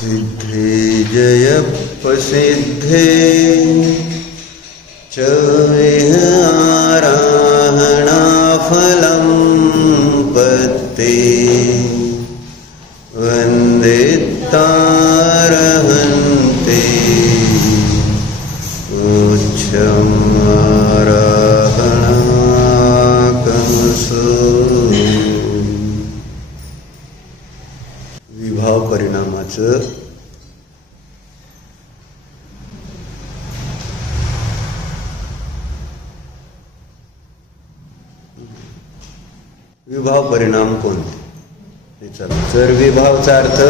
सिद्धे जय प्रसिद्धे च आराहणाफलं पत्ते वन्दितारहन्ते उच्चमाराहणाकंसो। विभाव परिणामाचं विभाव परिणाम कोणते? जर विभावचा अर्थ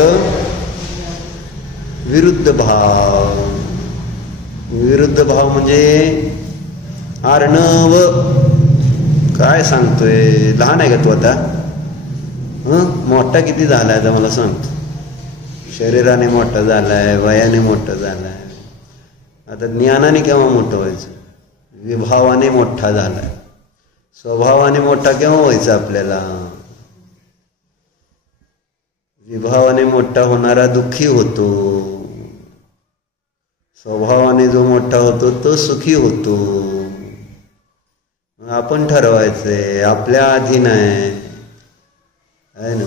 विरुद्ध भाव, विरुद्ध भाव म्हणजे अर्णव काय सांगतोय? लहान आहे का तू आता? मोठा किती झालाय आता मला सांगतो. शरीराने मोठा झालाय, वयाने मोठा झालाय. आता ज्ञानाने केव्हा मोठं व्हायचं? विभावाने मोठा झालाय. स्वभावाने मोठा केव्हा व्हायचा आपल्याला? विभावाने मोठा होणारा दुःखी होतो, स्वभावाने जो मोठा होतो तो सुखी होतो. आपण ठरवायचंय, आपल्या अधीन आहे ना.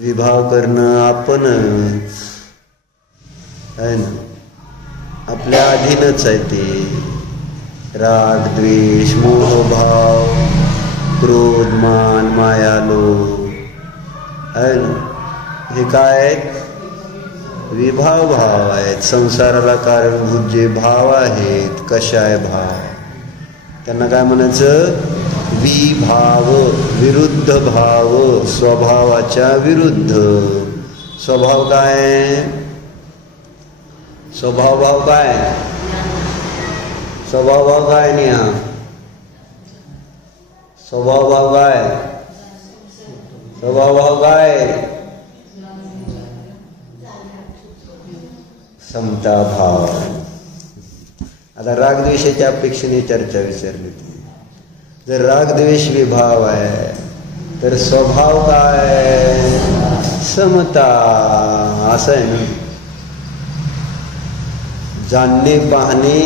विभाव करणं आपणच आहे ना, आपल्या अधीनच आहे ते. राग द्वेष मोह भाव क्रोध मान माया लोभ आहे ना, हे काय आहेत? विभाव भाव आहेत. संसाराला कारणभूत जे भाव आहेत, कशाय भाव, त्यांना काय म्हणायचं? विभाव. विरुद्ध भाव, स्वभावाच्या विरुद्ध. स्वभाव काय? स्वभाव भाव काय? स्वभाव भाव काय नाही? हा स्वभाव भाव काय? स्वभाव भाव काय? समता भाव. आता रागद्वेषाच्या अपेक्षेने चर्चा विचारली. जर रागद्वेष विभाव आहे तर स्वभाव काय? समता. असं आहे ना. जाणणे पाहणे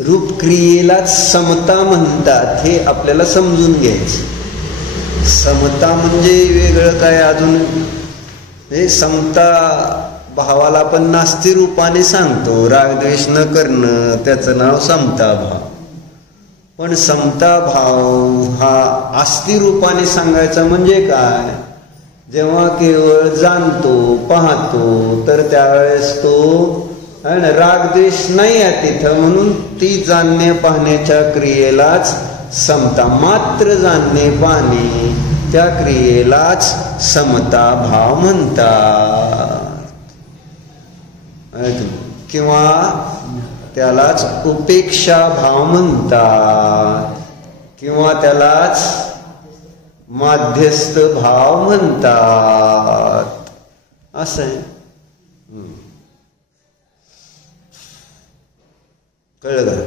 रूप क्रियेलाच समता म्हणतात, हे आपल्याला समजून घ्यायचं. समता म्हणजे वेगळं काय अजून? हे समता भावाला आपण नास्ती रूपाने सांगतो. रागद्वेष न करणं त्याचं नाव समता भाव. पण समता भाव हा आस्ती रूपाने सांगायचा म्हणजे काय? जेव्हा केवळ जाणतो पाहतो तर त्यावेळेस तो रागद्वेष नाही आहे तिथं, म्हणून ती जाणणे पाहण्याच्या क्रियेलाच समता. मात्र जाणणे पाहणे त्या क्रियेलाच समता भाव म्हणतात. किंवा त्यालाच उपेक्षा भाव म्हणतात, किंवा त्यालाच माध्यस्थ भाव म्हणतात. असं आहे. कळलं का?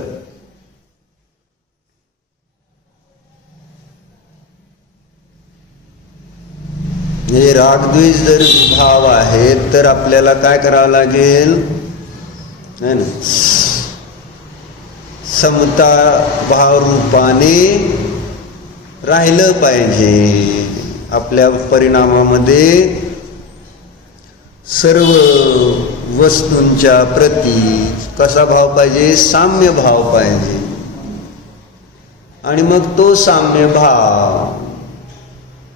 म्हणजे रागद्वेष जर भाव आहे तर आपल्याला काय करावं लागेल? है ना, समता भाव रूपाने राहिलं पाहिजे. आपल्या परिणामामध्ये सर्व वस्तूंच्या प्रती कसा भाव पाहिजे? साम्य भाव पाहिजे. आणि मग तो साम्य भाव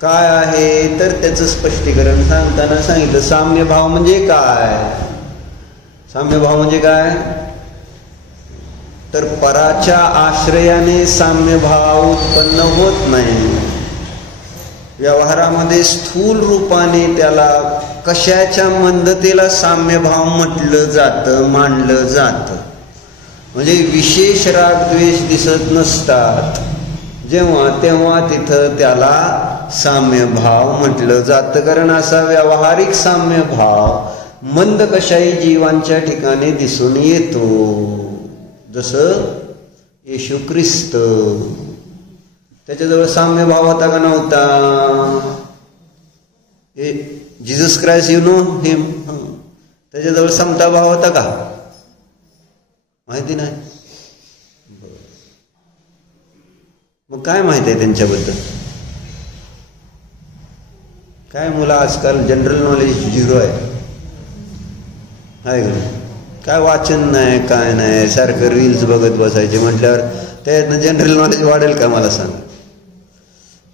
काय आहे तर त्याचं स्पष्टीकरण सांगताना सांगितलं. साम्य भाव म्हणजे काय? साम्य भाव म्हणजे काय? तर पराच्या आश्रयाने साम्य भाव उत्पन्न होत नाही. व्यवहारामध्ये स्थूल रूपाने त्याला कशाच्या मंदतेला साम्य भाव म्हटलं जातं, मानलं जातं. म्हणजे विशेष रागद्वेष दिसत नसतात जेव्हा तेव्हा तिथं त्याला साम्य भाव म्हटलं जातं. कारण असा व्यावहारिक साम्य भाव मंद कशाही जीवांच्या ठिकाणी दिसून येतो. जसं येशू ख्रिस्त, त्याच्याजवळ साम्य भाव होता का नव्हता? ए Jesus Christ you know him, त्याच्याजवळ समता भाव होता का? माहिती नाही. मग काय माहिती आहे त्यांच्याबद्दल? काय मुलं आजकाल जनरल नॉलेज झिरो आहे का? काय वाचन नाही, काय नाही, सारखं रील्स बघत बसायचे म्हटल्यावर त्यातनं जनरल नॉलेज वाढेल का? मला सांग.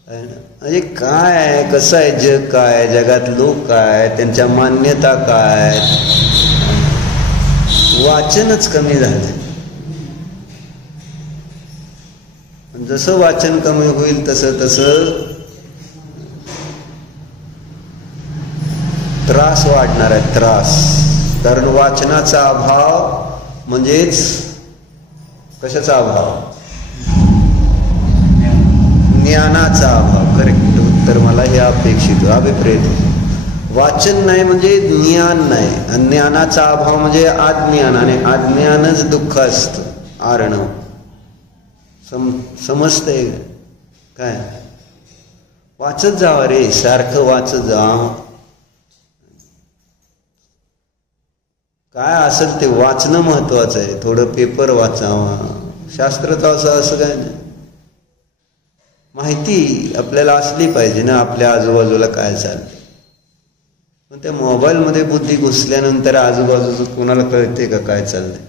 म्हणजे काय आहे, कसं आहे जग, काय जगात लोक काय, त्यांच्या मान्यता काय, वाचनच कमी झालं. जसं वाचन कमी होईल तसं तसं त्रास वाढणार आहे, त्रास. कारण वाचनाचा अभाव म्हणजेच कशाचा अभाव? ज्ञानाचा अभाव. करेक्ट उत्तर मला हे अपेक्षित, अभिप्रेत. वाचन नाही म्हणजे ज्ञान नाही, आणि ज्ञानाचा अभाव म्हणजे अज्ञान, आणि अज्ञानच दुःख असतं. आर्णव समजतंय काय? वाचत जावा रे, सारखं वाचत जा. काय असेल ते वाचणं महत्वाचं आहे. थोडं पेपर वाचावा, शास्त्राचं असं काय नाही. माहिती आपल्याला असली पाहिजे ना आपल्या आजूबाजूला काय चाललं. पण त्या मोबाईलमध्ये बुद्धी घुसल्यानंतर आजूबाजूचं कोणाला कळते का काय चाललंय?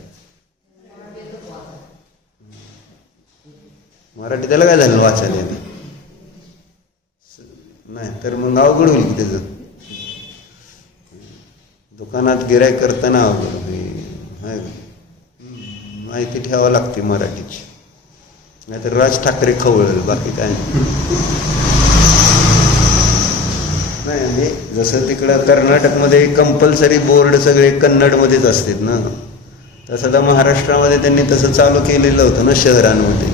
मराठी त्याला काय झालं वाचायला नाही तर मग अवघड होईल की त्याचं. दुकानात गिऱ्हाईक करताना अवघड होईल. माहिती ठेवावं लागते मराठीची, नाहीतर राज ठाकरे खवळेल, बाकी काय नाही. म्हणजे जसं तिकडं कर्नाटकमध्ये कंपल्सरी बोर्ड सगळे कन्नडमध्येच असतात ना, तसं तर महाराष्ट्रामध्ये त्यांनी तसं चालू केलेलं होतं ना. शहरांमध्ये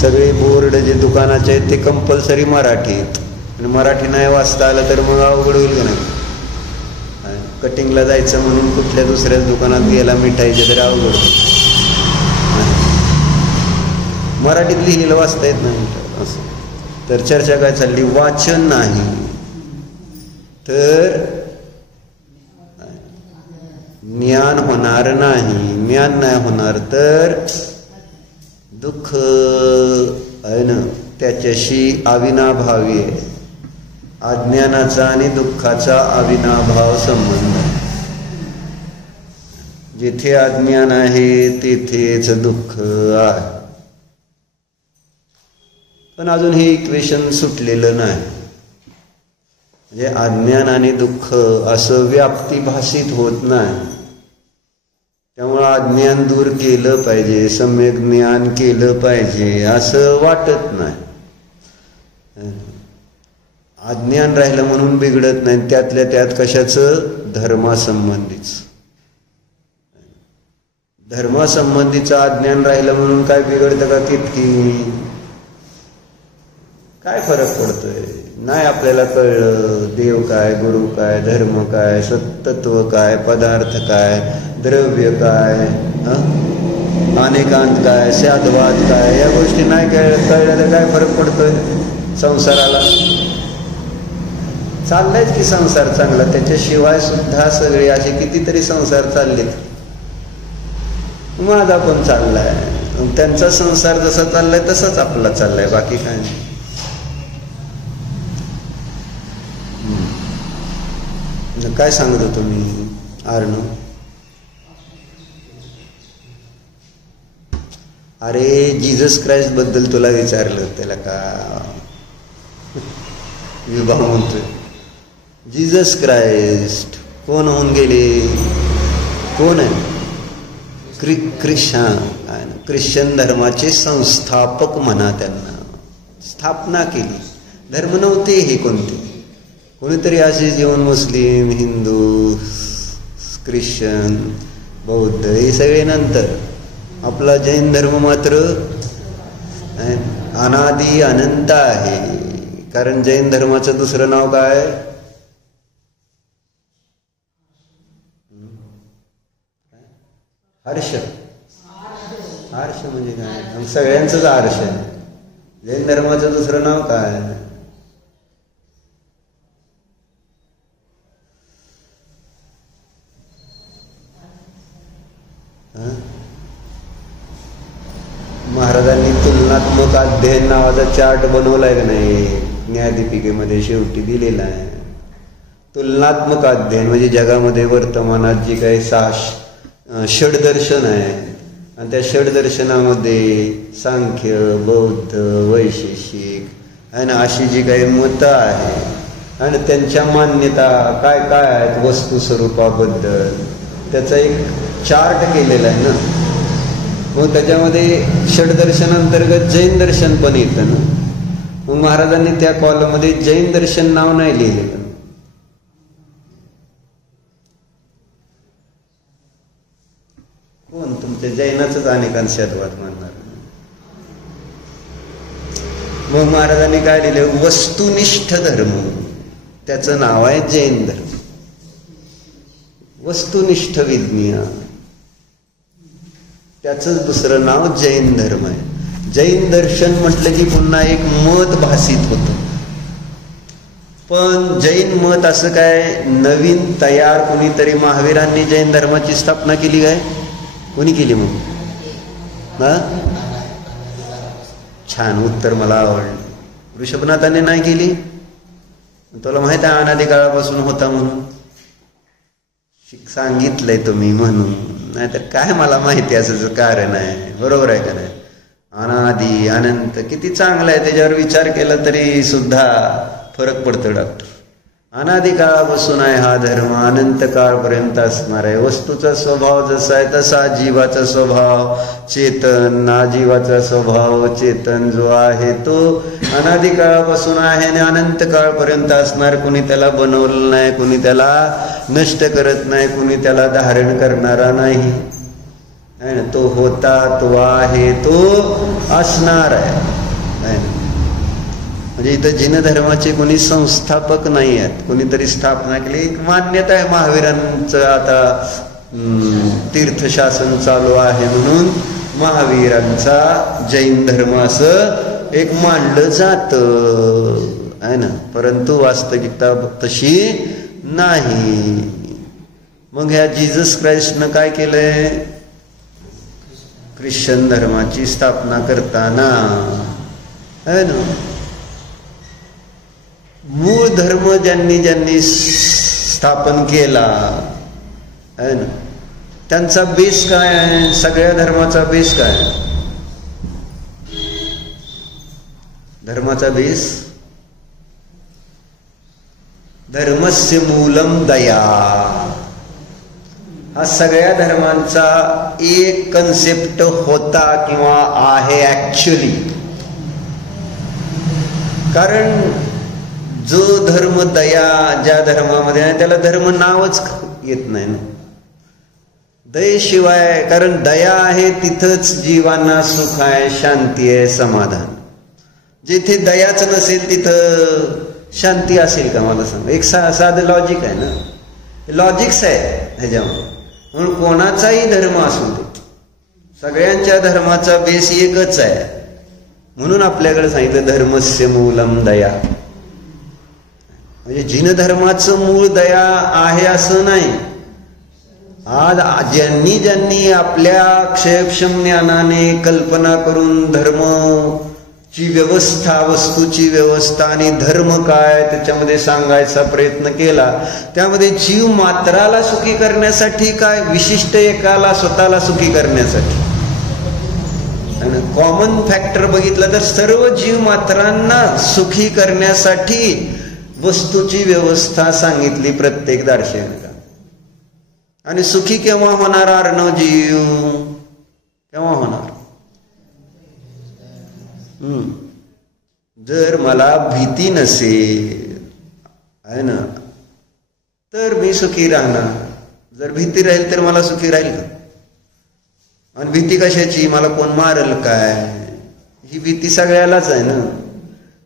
सगळे बोर्ड जे दुकानाचे आहेत ते कंपल्सरी मराठी आहेत, आणि मराठी नाही वाचता आलं तर मग अवघड होईल का नाही. कटिंगला जायचं म्हणून कुठल्या दुसऱ्याच दुकानात गेला मिठाईचे तर अवघड. मराठीत लिहिलेलं वाचता येत नाही असं. तर चर्चा काय चालली? वाचन नाही तर ज्ञान होणार नाही, ज्ञान नाही होणार तर दुःख आहे ना, त्याच्याशी अविनाभावी आहे. अज्ञानाचा आणि दुःखाचा अविनाभाव संबंध. जिथे अज्ञान आहे तेथेच दुःख आहे. पण अजून हे इक्वेशन सुटलेलं नाही. म्हणजे अज्ञान आणि दुःख असं व्याप्ती भासित होत नाही. त्यामुळं अज्ञान दूर केलं पाहिजे, सम्यक ज्ञान केलं पाहिजे असं वाटत नाही. अज्ञान राहिलं म्हणून बिघडत नाही. त्यातल्या त्यात कशाचं? धर्मासंबंधीच. धर्मासंबंधीचं अज्ञान राहिलं म्हणून काय बिघडतं का? किती काय फरक पडतोय? नाही आपल्याला कळलं देव काय, गुरु काय, धर्म काय, सत्तत्व काय, पदार्थ काय, द्रव्य काय, अनेकांत काय, साधवाद काय, या गोष्टी नाही कळल्याला काय फरक पडतोय संसाराला? चाललायच की संसार चांगला. त्याच्याशिवाय सुद्धा सगळे असे कितीतरी संसार चाललेत. माझा पण चाललाय, त्यांचा संसार जसा चाललाय तसाच आपला चाललाय, बाकी काय नाही. काय सांगत होतो मी? आर्णव, अरे जीसस क्राइस्ट बद्दल तुला विचारलं, त्याला का विभाग म्हणतोय? जीसस क्राइस्ट कोण होऊन गेले? कोण आहे? ख्रिश्चन धर्माचे संस्थापक म्हणा. त्यांना स्थापना केली. धर्म नव्हते हे कोणते, कोणीतरी असे जेवण मुस्लिम, हिंदू, ख्रिश्चन, बौद्ध हे सगळे नंतर. आपला जैन धर्म मात्र अनादी अनंत आहे. कारण जैन धर्माचं दुसरं नाव काय? हर्ष. हर्ष म्हणजे काय? सगळ्यांचंच हर्ष आहे. जैन धर्माचं दुसरं नाव काय? तुलनात्मक अध्ययन नावाचा चार्ट बनवलाय का नाही, न्यायदीपिकेमध्ये शेवटी दिलेला आहे. तुलनात्मक अध्ययन म्हणजे जगामध्ये वर्तमानात जी काही षडदर्शन आहे आणि त्या षडदर्शनामध्ये सांख्य, बौद्ध, वैशेषिक आणि अशी जी काही मतं आहे आणि त्यांच्या मान्यता काय काय आहेत वस्तू स्वरूपाबद्दल, त्याचा एक चार्ट केलेला आहे ना. मग त्याच्यामध्ये षडदर्शन अंतर्गत जैन दर्शन पण येतं ना. मग महाराजांनी त्या कॉलममध्ये जैन दर्शन नाव नाही लिहिलेलं. कोण तुमच्या जैनाचंच अनेकांशी अद्वैत मानणार. मग महाराजांनी काय लिहिलं, वस्तुनिष्ठ धर्म, त्याचं नाव आहे जैन धर्म. वस्तुनिष्ठ विज्ञान, त्याचंच दुसरं नाव जैन धर्म आहे. जैन दर्शन म्हटलं की पुन्हा एक मत भासित होतं. पण जैन मत असं काय नवीन तयार कुणीतरी, महावीरांनी जैन धर्माची स्थापना केली काय, कोणी केली मग? हा, छान उत्तर, मला आवडलं. ऋषभनाथाने नाही केली. तुला माहित आहे अनादी काळापासून होता म्हणून, सांगितलंय तुम्ही म्हणून, नाहीतर काय मला माहिती असं कारण आहे. बरोबर आहे का नाही? अनादी अनंत किती चांगलं आहे, त्याच्यावर विचार केला तरी सुद्धा फरक पडतो डॉक्टर. अनादी काळापासून आहे हा धर्म, अनंत काळपर्यंत असणार आहे. वस्तूचा स्वभाव जसा आहे तसा जीवाचा स्वभाव चेतन, आजीवाचा स्वभाव चेतन जो आहे तो अनादी काळापासून आहे आणि अनंत काळपर्यंत असणार. कुणी त्याला बनवलं नाही, कुणी त्याला नष्ट करत नाही, कुणी त्याला धारण करणारा नाही. तो होता, तो आहे, तो असणार आहे. म्हणजे इथं जिन धर्माचे कोणी संस्थापक नाही आहेत, कोणीतरी स्थापना केली. एक मान्यता आहे महावीरांचं, आता तीर्थशासन चालू आहे म्हणून महावीरांचा जैन धर्म असं एक मानलं जातं आहे ना. परंतु वास्तविकता तशी नाही. मग ह्या जीसस क्राइस्टनं काय केलंय, ख्रिश्चन धर्माची स्थापना करताना आहे ना, मूळ धर्म ज्यांनी स्थापन केला आहे ना, त्यांचा बेस काय आहे, सगळ्या धर्माचा बेस काय आहे? धर्माचा बेस धर्मस्य मूलम दया. हा सगळ्या धर्मांचा एक कन्सेप्ट होता किंवा आहे ऍक्च्युअली. कारण जो धर्म दया ज्या धर्मामध्ये आहे त्याला धर्म नावच येत नाही ना, दयेशिवाय. कारण दया आहे तिथंच जीवांना सुख आहे, शांती आहे, समाधान. जिथे दयाच नसेल तिथं शांती असेल का, मला सांग. एक साधं लॉजिक आहे ना, लॉजिक्स आहे ह्याच्यामध्ये. म्हणून कोणाचाही धर्म असू दे, सगळ्यांच्या धर्माचा बेस एकच आहे. म्हणून आपल्याकडे सांगितलं धर्मस्य मूलम दया. म्हणजे जिन धर्माचं मूळ दया आहे असं नाही. आज ज्यांनी आपल्या क्षयक्षम ज्ञानाने कल्पना करून धर्मची व्यवस्था, वस्तूची व्यवस्था आणि धर्म काय त्याच्यामध्ये सांगायचा प्रयत्न केला, त्यामध्ये जीव मात्राला सुखी करण्यासाठी काय, विशिष्ट एकाला स्वतःला सुखी करण्यासाठी. कॉमन फॅक्टर बघितलं तर सर्व जीव मात्रांना सुखी करण्यासाठी वस्तूची व्यवस्था सांगितली प्रत्येक दार्शनिकाने. आणि सुखी केव्हा होणार अर्णव जीव, केव्हा होणार? जर मला भीती नसेल आहे ना तर मी सुखी राहणार. जर भीती राहील तर मला सुखी राहील का? आणि भीती कशाची, मला कोण मारल काय, ही भीती सगळ्यालाच आहे ना.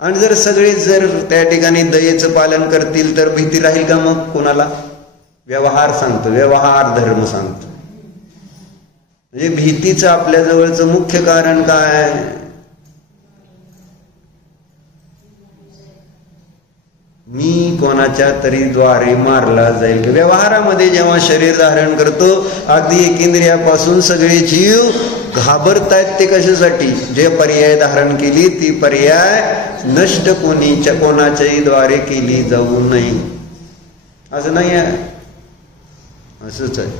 आणि जर सगळे जर त्या ठिकाणी दयेचं पालन करतील तर भीती राहील का मग कोणाला? व्यवहार सांगतो, व्यवहार धर्म सांगतो. म्हणजे भीतीचं आपल्या जवळचं मुख्य कारण काय? मी कोणाच्या तरी द्वारे मारला जाईल. व्यवहारामध्ये जेव्हा शरीर धारण करतो, अगदी एकेंद्रियापासून सगळे जीव घाबरतायत ते कशासाठी? जे पर्याय धारण केली ती पर्याय नष्ट कोणाच्याही द्वारे केली जाऊ नये. असं नाही आहे, असंच आहे.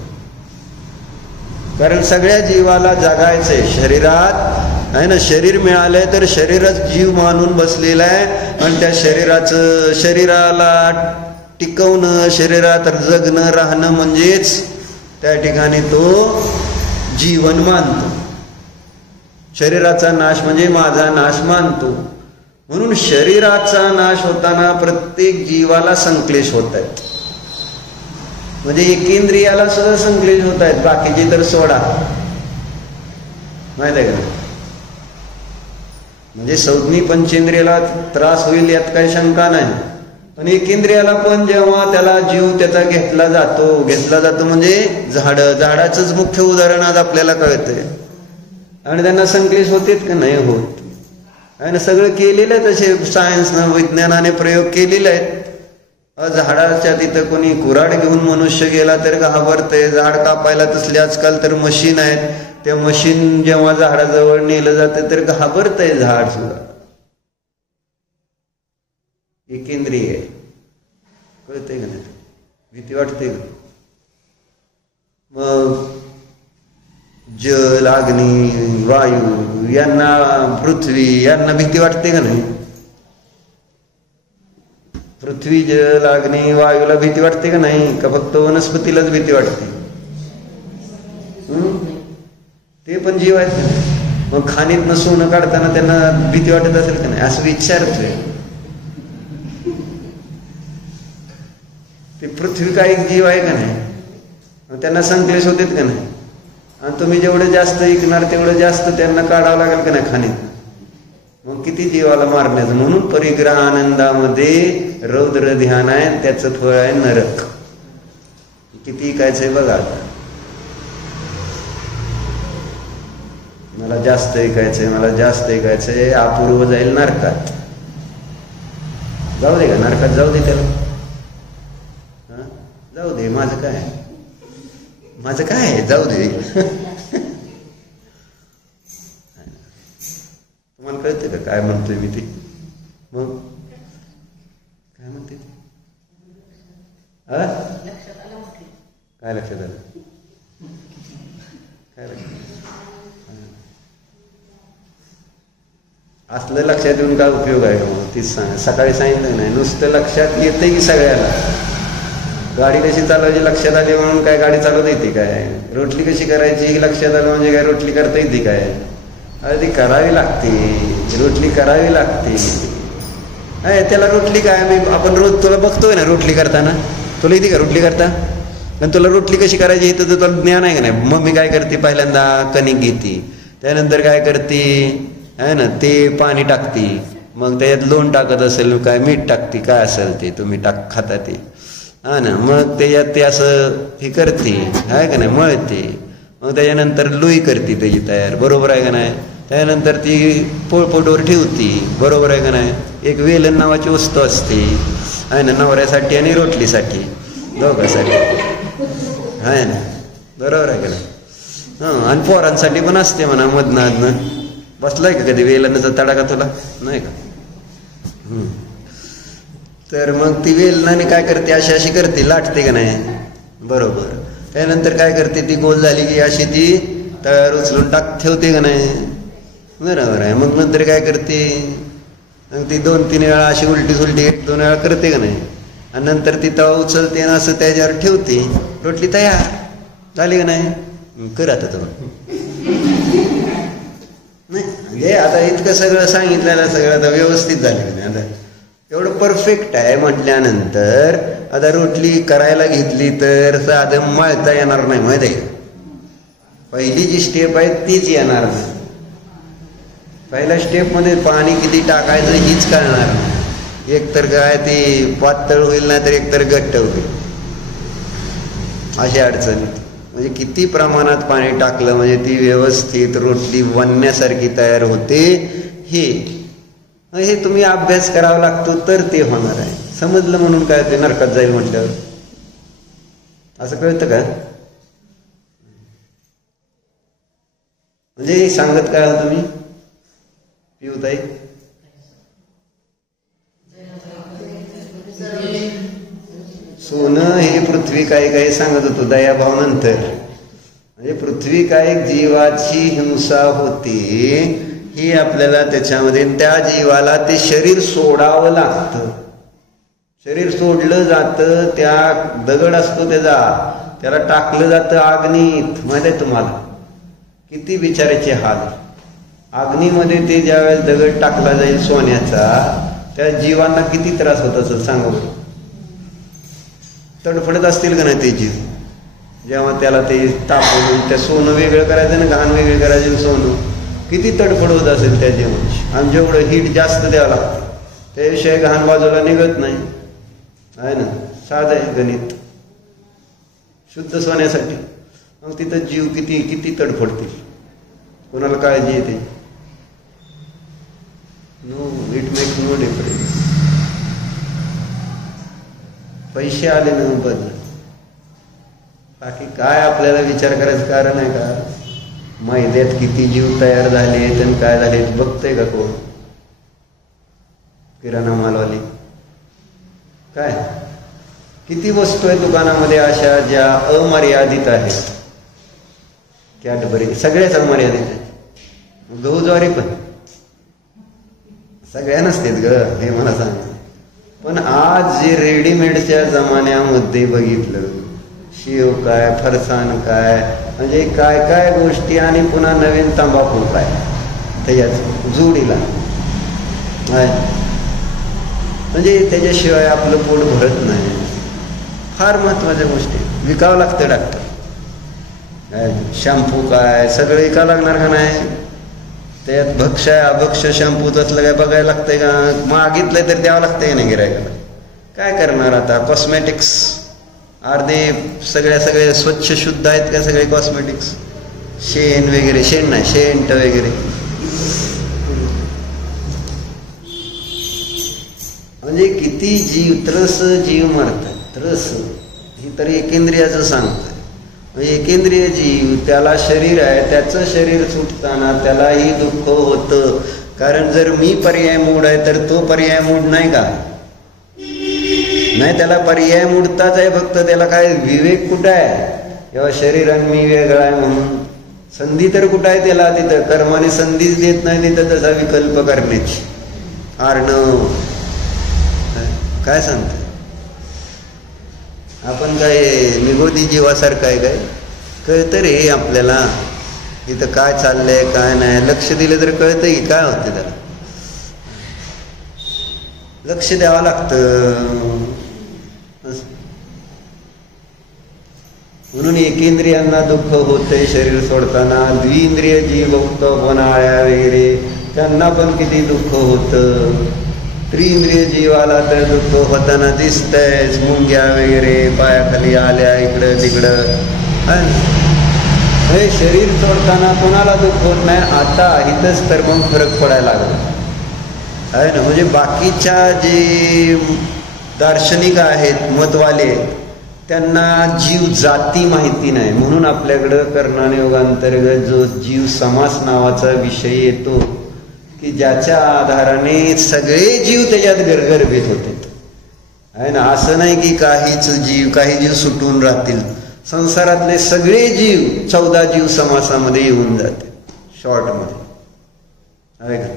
कारण सगळ्या जीवाला जगायचंय. शरीरात आहे ना, शरीर मिळालंय तर शरीरच जीव मानून बसलेला आहे. आणि त्या शरीराला टिकवणं, शरीरात जगणं राहणं म्हणजेच त्या ठिकाणी तो जीवन मानतो. शरीराचा नाश म्हणजे माझा नाश मानतो. म्हणून शरीराचा नाश होताना प्रत्येक जीवाला संक्लेश होत आहेत. म्हणजे एकेंद्रियाला सुद्धा संक्लेश होत आहेत, बाकीचे तर सोडा. माहित आहे का? म्हणजे संज्ञी पंचेंद्रियाला त्रास होईल यात काही शंका नाही. पण एकेंद्रियाला पण जेव्हा त्याला जीव त्याचा घेतला जातो म्हणजे झाडाचंच मुख्य उदाहरण आज आपल्याला कळतंय. आणि त्यांना संक्लेश होतेत का? नाही होत. आणि सगळं केलेलं आहे तसे सायन्सनं, विज्ञानाने प्रयोग केलेले आहेत. झाडाच्या तिथं कोणी कुऱ्हाड घेऊन मनुष्य गेला तर घाबरतंय. झाड कापायला तसले आजकाल तर मशीन आहेत. त्या मशीन जेव्हा झाडाजवळ नेलं जातं तर घाबरतंय झाड सुद्धा. एकेंद्रिय कळतंय का नाही? भीती वाटते का? मग जल, अग्नी, वायू यांना, पृथ्वी यांना भीती वाटते का नाही? पृथ्वी, जल, अग्नी, वायूला भीती वाटते का नाही? का फक्त वनस्पतीलाच भीती वाटते? ते पण जीव आहेत का नाही? मग खाणीतनं सोनं काढताना त्यांना भीती वाटत असेल का नाही? असं विचारतोय. ते पृथ्वी काही जीव आहे का नाही? त्यांना संक्लेश होतेत का नाही? आणि तुम्ही जेवढं जास्त ऐकणार तेवढं जास्त त्यांना काढावं लागेल का नाही खाणीत? मग किती जीवाला मारण्याचं. म्हणून परिग्रह आनंदामध्ये रौद्र ध्यान आहे, त्याचं फळ आहे नरक. किती ऐकायचंय बघा. मला जास्त ऐकायचंय, अपूर्व जाईल नरकात. जाऊ दे का? नरकात जाऊ दे त्याला. जाऊ दे, माझं काय जाऊ दे. तुम्हाला कळते का काय म्हणतोय मी? ते मग काय म्हणते ते? काय लक्षात आलं? काय लक्षात असलं लक्षात येऊन काय उपयोग आहे का? तीच सकाळी सांगितलं नाही. नुसतं लक्षात येते की सगळ्याला. गाडी कशी चालवायची लक्षात आली म्हणून काय गाडी चालवता येते काय? रोटली कशी करायची लक्षात आलं म्हणजे काय रोटली करता येते काय? अरे ती करावी लागते, रोटली करावी लागते. त्याला रोटली काय? आपण रोज तुला बघतोय ना रोटली करताना. तुला येते का रोटली करता? पण तुला रोटली कशी करायची इथं तर तुला ज्ञान आहे का नाही? मम्मी काय करते? पहिल्यांदा कणिक घेते, त्यानंतर काय करते आहे ना, ते पाणी टाकते, मग त्याच्यात लोण टाकत असेल, काय मीठ टाकते, काय असेल ते तुम्ही खाता ते, हा ना. मग त्याच्यात ते असं हे करते आहे का नाही, मळते. मग त्याच्यानंतर लोई करते त्याची तयार, बरोबर आहे का नाही? त्यानंतर ती पोळपोटवर ठेवती, बरोबर आहे का नाही? एक वेलन नावाची वस्तू असते आहे ना, नवऱ्यासाठी आणि रोटलीसाठी, दोघांसाठी आहे ना, बरोबर आहे का नाही? आणि पोरांसाठी पण असते म्हणा मधनं. बसलाय का कधी वेलनाचा तडाखा तुला? नाही का? तर मग ती वेलनाने काय करते? अशी करते, लाटते का नाही? बरोबर. त्यानंतर काय करते? ती गोल झाली की अशी ती तव्यावर उचलून ठेवते का नाही? बरोबर आहे. मग नंतर काय करते? मग ती 2-3 वेळा अशी उलटी 1-2 वेळा करते का नाही? आणि नंतर ती तवा उचलते आणि असं त्याच्यावर ठेवते, रोटली तयार झाली का नाही? कर आता तुम्ही नाही म्हणजे आता इतकं सगळं सांगितलेलं सगळं आता व्यवस्थित झालं की नाही? आता एवढं परफेक्ट आहे म्हटल्यानंतर आता रोटली करायला घेतली तर साधं मळता येणार नाही, माहिती आहे? पहिली जी स्टेप आहे तीच येणार नाही. पहिल्या स्टेपमध्ये पाणी किती टाकायचं हीच कळणार नाही. एकतर काय ते पातळ होईल नाही तर एकतर घट्ट होईल, अशी अडचण. म्हणजे किती प्रमाणात पाणी टाकलं म्हणजे ती व्यवस्थित रोटली बनण्यासारखी तयार होते. हे तुम्ही अभ्यास करावा लागतो तर ते होणार आहे. समजलं म्हणून काय ते नरकात जाईल म्हटल्यावर असं कळतं का? म्हणजे सांगत काय आहात तुम्ही पिऊताई? सोनं हे पृथ्वी काय सांगत होतो दयाभाव नंतर. म्हणजे पृथ्वी काय जीवाची हिंसा होती ही आपल्याला त्याच्यामध्ये, त्या जीवाला ते शरीर सोडावं लागतं. शरीर सोडलं जातं, त्या दगड असतो त्याला टाकलं जातं अग्नीत. माहिती आहे तुम्हाला किती बिचाराचे हाल. अग्नीमध्ये ते ज्यावेळेस दगड टाकला जाईल सोन्याचा, त्या जीवांना किती त्रास होत असेल सांगा. तडफडत असतील का नाही ते जीव जेव्हा त्याला ते तापवून त्या सोनं वेगळं करायचं ना, घाण वेगळं करायचं सोनं, किती तडफड होत असेल त्या जीवांची. आणि जेवढं हीट जास्त द्यावं लागतं त्याविषयी घाण बाजूला निघत नाही आहे ना. साधं आहे गणित शुद्ध सोन्यासाठी. मग तिथं जीव किती तडफडतील. कोणाला काळजी येते? No, it makes no difference. पैसे आले ना बदल, बाकी काय आपल्याला विचार करायचं कारण आहे का? मैद्यात किती जीव तयार झाले आणि काय झाले बघतंय का कोण? किराणा मालवाले काय किती वस्तू आहे दुकानामध्ये अशा ज्या अमर्यादित आहेत. कॅडबरी सगळ्याच अमर्यादित आहेत. गहू ज्वारी पण सगळ्या नसतेत ग, हे मला सांग. पण आज जे रेडीमेडच्या जमान्यामध्ये बघितलं, शेव काय, फरसाण काय, म्हणजे काय काय गोष्टी, आणि पुन्हा नवीन तंबाखू काय त्याच्यात जोडीला. म्हणजे त्याच्याशिवाय आपलं पोट भरत नाही. फार महत्वाच्या गोष्टी विकावं लागतं. डॉक्टर शॅम्पू काय सगळं विकावं लागणार का नाही? त्यात भक्ष अभक्ष शॅम्पूच असलं काय बघायला लागतंय का? मागितलंय तर द्यावं लागतंय ना गिरायकाला. काय करणार आता? कॉस्मेटिक्स अर्धे सगळे स्वच्छ शुद्ध आहेत का सगळे कॉस्मेटिक्स? शेण वगैरे, शेण नाही शेंट वगैरे. म्हणजे किती जीव जीव मारतात. त्रस ही तर एकेंद्रियाचं सांगतंय. म्हणजे एकेंद्रिय जीव, त्याला शरीर आहे, त्याचं शरीर सुटताना त्यालाही दुःख होतं. कारण जर मी पर्याय मूड आहे तर तो पर्याय मूड नाही का? नाही, त्याला पर्याय मूडताच आहे. फक्त त्याला काय विवेक कुठं आहे? किंवा शरीर आणि मी वेगळा आहे म्हणून संधी तर कुठं आहे त्याला? तिथं कर्माने संधीच देत नाही तिथं तसा विकल्प करण्याची. आर्णव काय सांगत? आपण काय निगोदी जीवासारखं आहे काय? कळतं रे आपल्याला इथं काय चाललंय काय नाही. लक्ष दिलं तर कळतं की काय होतं. त्याला लक्ष द्यावं लागतं. म्हणून एकेंद्रियांना दुःख होतंय शरीर सोडताना. द्विंद्रिय जीव भक्त वनाळ्या वगैरे त्यांना पण किती दुःख होतं. त्रिंद्रिय जीवाला तर दुःख होताना दिसतंय. मुंग्या वगैरे पायाखाली आल्या इकडं तिकडं. हे शरीर सोडताना कोणाला दुःख होत नाही. आता इथंच तर मग फरक पडायला लागला आहे ना. म्हणजे बाकीच्या जे दार्शनिक आहेत, मतवाले, त्यांना जीव जाती माहिती नाही. म्हणून आपल्याकडं कर्णाने योगांतर्गत जो जीव समास नावाचा विषय येतो की ज्याच्या आधाराने सगळे जीव त्याच्यात गर्भीत होते आहे ना. असं नाही की काही जीव सुटून राहतील. संसारातले सगळे जीव 14 जीव समासामध्ये येऊन जाते शॉर्टमध्ये आहे का.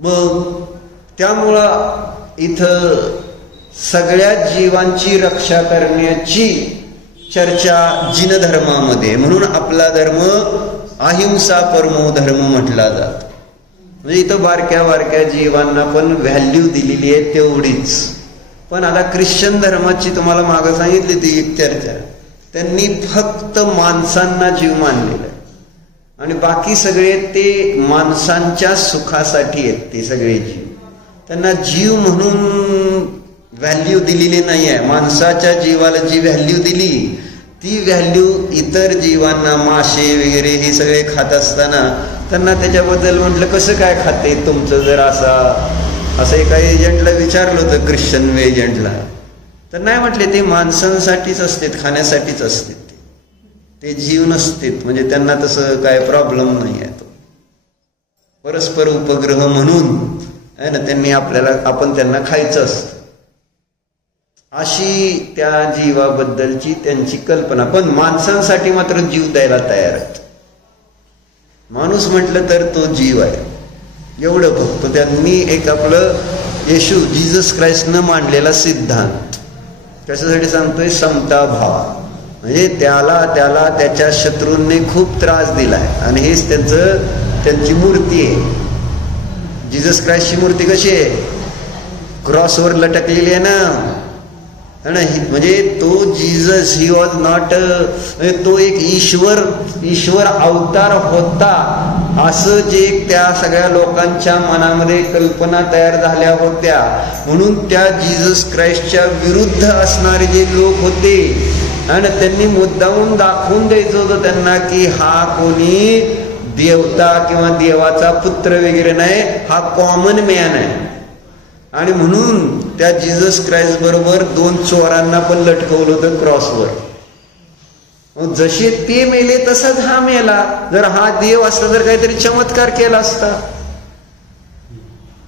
मग त्यामुळं इथं सगळ्या जीवांची रक्षा करण्याची चर्चा जिनधर्मामध्ये. म्हणून आपला धर्म अहिंसा परमो धर्म म्हटला जातो. म्हणजे इथं बारक्या बारक्या जीवांना पण व्हॅल्यू दिलेली आहे तेवढीच. पण आता ख्रिश्चन धर्माची तुम्हाला मागं सांगितली ती एक चर्चा. त्यांनी फक्त माणसांना जीव मानलेला आहे आणि बाकी सगळे ते माणसांच्या सुखासाठी आहेत. ते सगळे जीव त्यांना जीव म्हणून व्हॅल्यू दिलेली नाही आहे. माणसाच्या जीवाला जी व्हॅल्यू दिली ती व्हॅल्यू इतर जीवांना, मासे वगैरे हे सगळे खात असताना त्यांना त्याच्याबद्दल म्हटलं कसं काय खाते तुमचं? जर असं एका एजंटला विचारलं होतं, ख्रिश्चन एजंटला, तर नाही म्हटले ते माणसांसाठीच असते, खाण्यासाठीच असते. ते जीव नसतात, म्हणजे त्यांना तसं काय प्रॉब्लेम नाही आहे. तो परस्पर उपग्रह म्हणून आहे ना, त्यांनी आपण त्यांना खायचं असतं, अशी त्या जीवाबद्दलची त्यांची कल्पना. पण माणसांसाठी मात्र जीव द्यायला तयार आहेत. माणूस म्हटलं तर तो जीव आहे, एवढं फक्त त्यांनी एक आपलं येशू जीसस क्राइस्टनं मांडलेला सिद्धांत कशासाठी सांगतोय, समता भाव. म्हणजे त्याला त्याच्या शत्रूंनी खूप त्रास दिलाय आणि हेच त्यांची मूर्ती आहे. जीसस क्राइस्टची मूर्ती कशी आहे, क्रॉसवर लटकलेली आहे ना. म्हणजे तो जीसस ही वॉज नॉट, तो एक ईश्वर अवतार होता असं जे त्या सगळ्या लोकांच्या मनामध्ये कल्पना तयार झाल्या होत्या. म्हणून त्या जीसस क्राइस्टच्या विरुद्ध असणारे जे लोक होते आणि त्यांनी मुद्दामून दाखवून द्यायचं होतं त्यांना की हा कोणी देवता किंवा देवाचा पुत्र वगैरे नाही, हा कॉमन मॅन आहे. आणि म्हणून त्या जीसस क्राइस्ट बरोबर 2 चोरांना पण लटकवलं होतं क्रॉसवर. जसे ते मेले तसाच हा मेला. जर हा देव असता तर काहीतरी चमत्कार केला असता.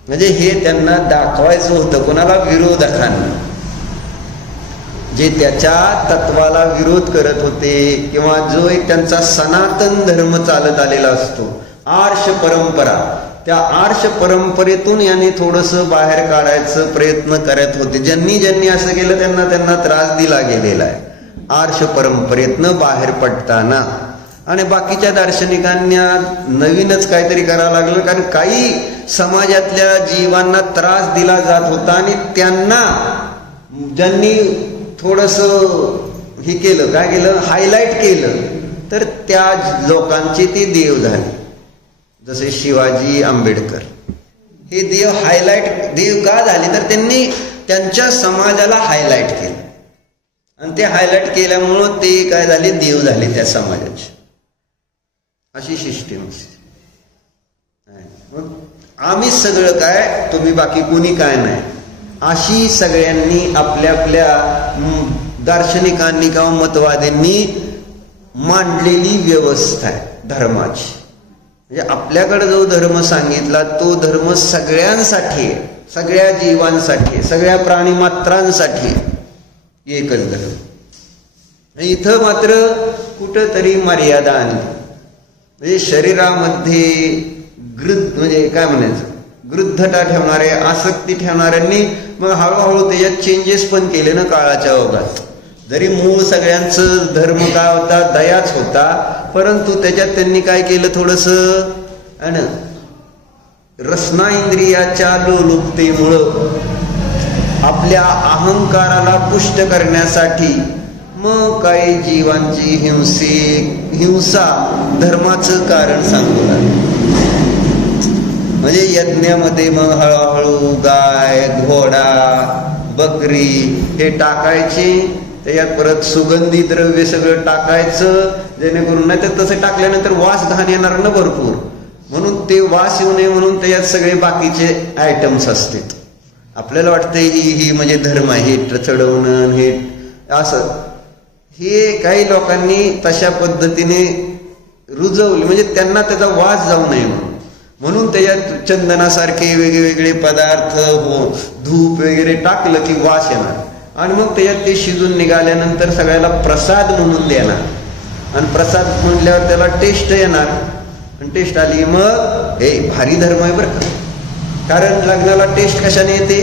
म्हणजे हे त्यांना दाखवायचं होतं कोणाला, विरोधकांना, जे त्याच्या तत्वाला विरोध करत होते किंवा जो एक त्यांचा सनातन धर्म चालत आलेला असतो, आर्ष परंपरा, त्या आर्ष परंपरेतून यांनी थोडंसं बाहेर काढायचं प्रयत्न करत होते. ज्यांनी असं केलं त्यांना त्रास दिला गेलेला आहे आर्ष परंपरेतनं बाहेर पडताना. आणि बाकीच्या दार्शनिकांना नवीनच काहीतरी करावं लागलं, कारण काही समाजातल्या जीवांना त्रास दिला जात होता आणि त्यांना ज्यांनी थोडंसं हे केलं, काय केलं, हायलाइट केलं, तर त्या लोकांचे ते देव झाले. जसे शिवाजी, आंबेडकर हे देव का झाले, तर त्यांनी त्यांच्या समाजाला हायलाइट केलं आणि ते हायलाइट केल्यामुळं ते काय झाले, देव झाले त्या समाजाचे. अशी सिस्टीम असते. मग आम्ही सगळं काय, तुम्ही बाकी कोणी काय नाही, अशी सगळ्यांनी आपल्या दार्शनिकांनी किंवा मतवाद्यांनी मांडलेली व्यवस्था आहे धर्माची. म्हणजे आपल्याकडे जो धर्म सांगितला तो धर्म सगळ्यांसाठी आहे, सगळ्या जीवांसाठी, सगळ्या प्राणीमात्रांसाठी एकच धर्म. इथं मात्र कुठंतरी मर्यादा आणली. म्हणजे शरीरामध्ये म्हणजे काय म्हणायचं, गृद्धता ठेवणारे, आसक्ती ठेवणाऱ्यांनी मग हळूहळू त्याच्यात चेंजेस पण केले ना काळाच्या ओघात. जरी मूळ सगळ्यांचं धर्म काय होता, दयाच होता, परंतु त्याच्यात त्यांनी काय केलं, थोडंसं रसना इंद्रियाच्या लोलुपतेमुळं आपल्या अहंकाराला पुष्ट करण्यासाठी मग काही जीवांची हिंसा धर्माचं कारण सांगू लागली. म्हणजे यज्ञामध्ये मग हळूहळू गाय, घोडा, बकरी हे टाकायचे, त्याच्यात परत सुगंधी द्रव्य सगळं टाकायचं, जेणेकरून नाही तर तसं टाकल्यानंतर वास घाण येणार ना भरपूर, म्हणून ते वास येऊ नये म्हणून त्याच्यात सगळे बाकीचे आयटम्स असतात. आपल्याला वाटतं ही म्हणजे धर्म आहे, हे चढवणं हे असं, हे काही लोकांनी तशा पद्धतीने रुजवले, म्हणजे त्यांना त्याचा वास जाऊ नये म्हणून त्याच्यात चंदनासारखे वेगवेगळे पदार्थ, धूप वगैरे टाकलं की वास येणार. आणि मग त्याच्यात ते शिजून निघाल्यानंतर सगळ्याला प्रसाद म्हणून देणार, आणि प्रसाद म्हणल्यावर त्याला टेस्ट येणार, आणि टेस्ट आली मग हे भारी धर्म आहे बरं का. कारण लग्नाला टेस्ट कशाने येते,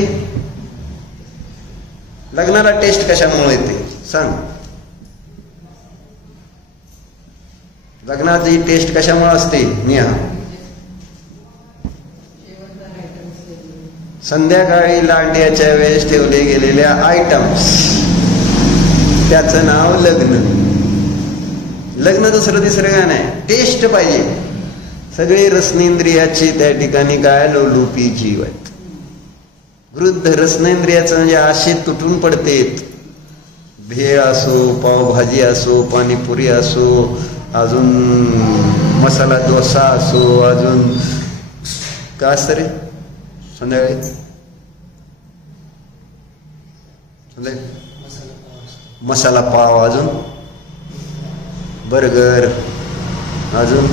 लग्नाला टेस्ट कशामुळे येते सांग, लग्नाची टेस्ट कशामुळे असते निहा. संध्याकाळी लांड्याच्या वेळेस ठेवले गेलेल्या आयटम्स, त्याचं नाव लग्न. लग्न दुसरं तिसरं काय नाही, टेस्ट पाहिजे. सगळे रसनेंद्रियाचे त्या ठिकाणी काय लोलुपी जीव आहेत. वृद्ध रसनेंद्रियाचं म्हणजे आशे तुटून पडते. भेळ असो, पावभाजी असो, पाणीपुरी असो, अजून मसाला डोसा असो, अजून काय असतं रे संध्याकाळी मसाला पाव, अजून बर्गर, अजून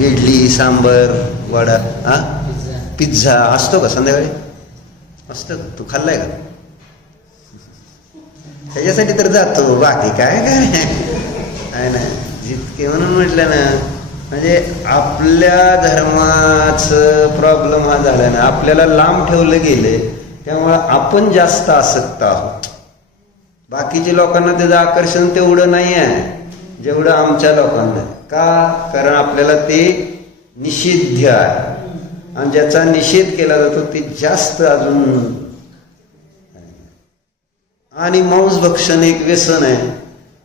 इडली सांबर वडा, हा पिझ्झा असतो का संध्याकाळी? असतं का? तू खाल्लाय का? त्याच्यासाठी तर जातो, बाकी काय काय नाही. जितके म्हणून म्हटलं ना, म्हणजे आपल्या धर्माचं प्रॉब्लेम हा झाला ना, आपल्याला लांब ठेवलं गेले, त्यामुळं आपण जास्त आसक्त आहोत. बाकीच्या लोकांना त्याचं आकर्षण तेवढं नाही आहे जेवढं आमच्या लोकांना. का? कारण आपल्याला ते निषिद्ध आहे, आणि ज्याचा निषेध केला जातो ते जास्त अजून. आणि मांस भक्षण एक व्यसन आहे,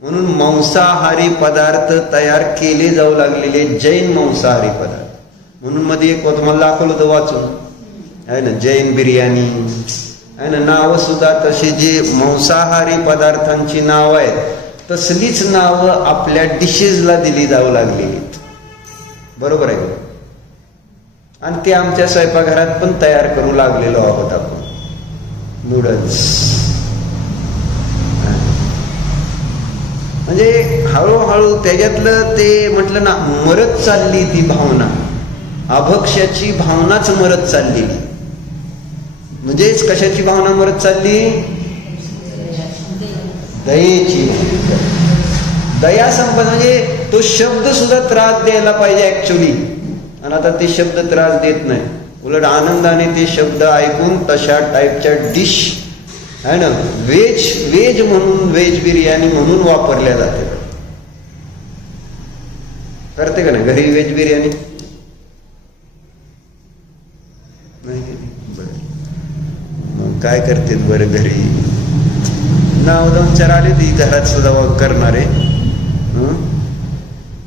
म्हणून मांसाहारी पदार्थ तयार केले जाऊ लागलेले जैन मांसाहारी पदार्थ. म्हणून मध्ये एक तुम्हाला दाखवलं होतं वाचून, आहे ना, जैन बिर्याणी आहे ना, नावं सुद्धा तशी जी मांसाहारी पदार्थांची नावं आहेत तसलीच नावं आपल्या डिशेसला दिली जाऊ लागलेली. बरोबर आहे. आणि ते आमच्या स्वयंपाकघरात पण तयार करू लागलेलो आहोत आपण. नूडल्स म्हणजे हळूहळू त्याच्यातलं ते म्हटलं ना, मरत चालली ती भावना, अभक्ष्याची भावनाच मरत चाललेली. म्हणजेच कशाची भावना मरत चालली? दयेची. दया संपन्न, म्हणजे तो शब्द सुद्धा त्रास द्यायला पाहिजे ऍक्च्युली, आणि आता ते शब्द त्रास देत नाही. उलट आनंदाने ते शब्द ऐकून तशा टाईपच्या डिश आहे ना, व्हेज म्हणून, व्हेज बिर्याणी म्हणून वापरल्या जाते. करते का नाही घरी व्हेज बिर्याणी? नाही. मग काय करते बरं घरी? नाव 2-4 आले ती घरात सुद्धा करणारे.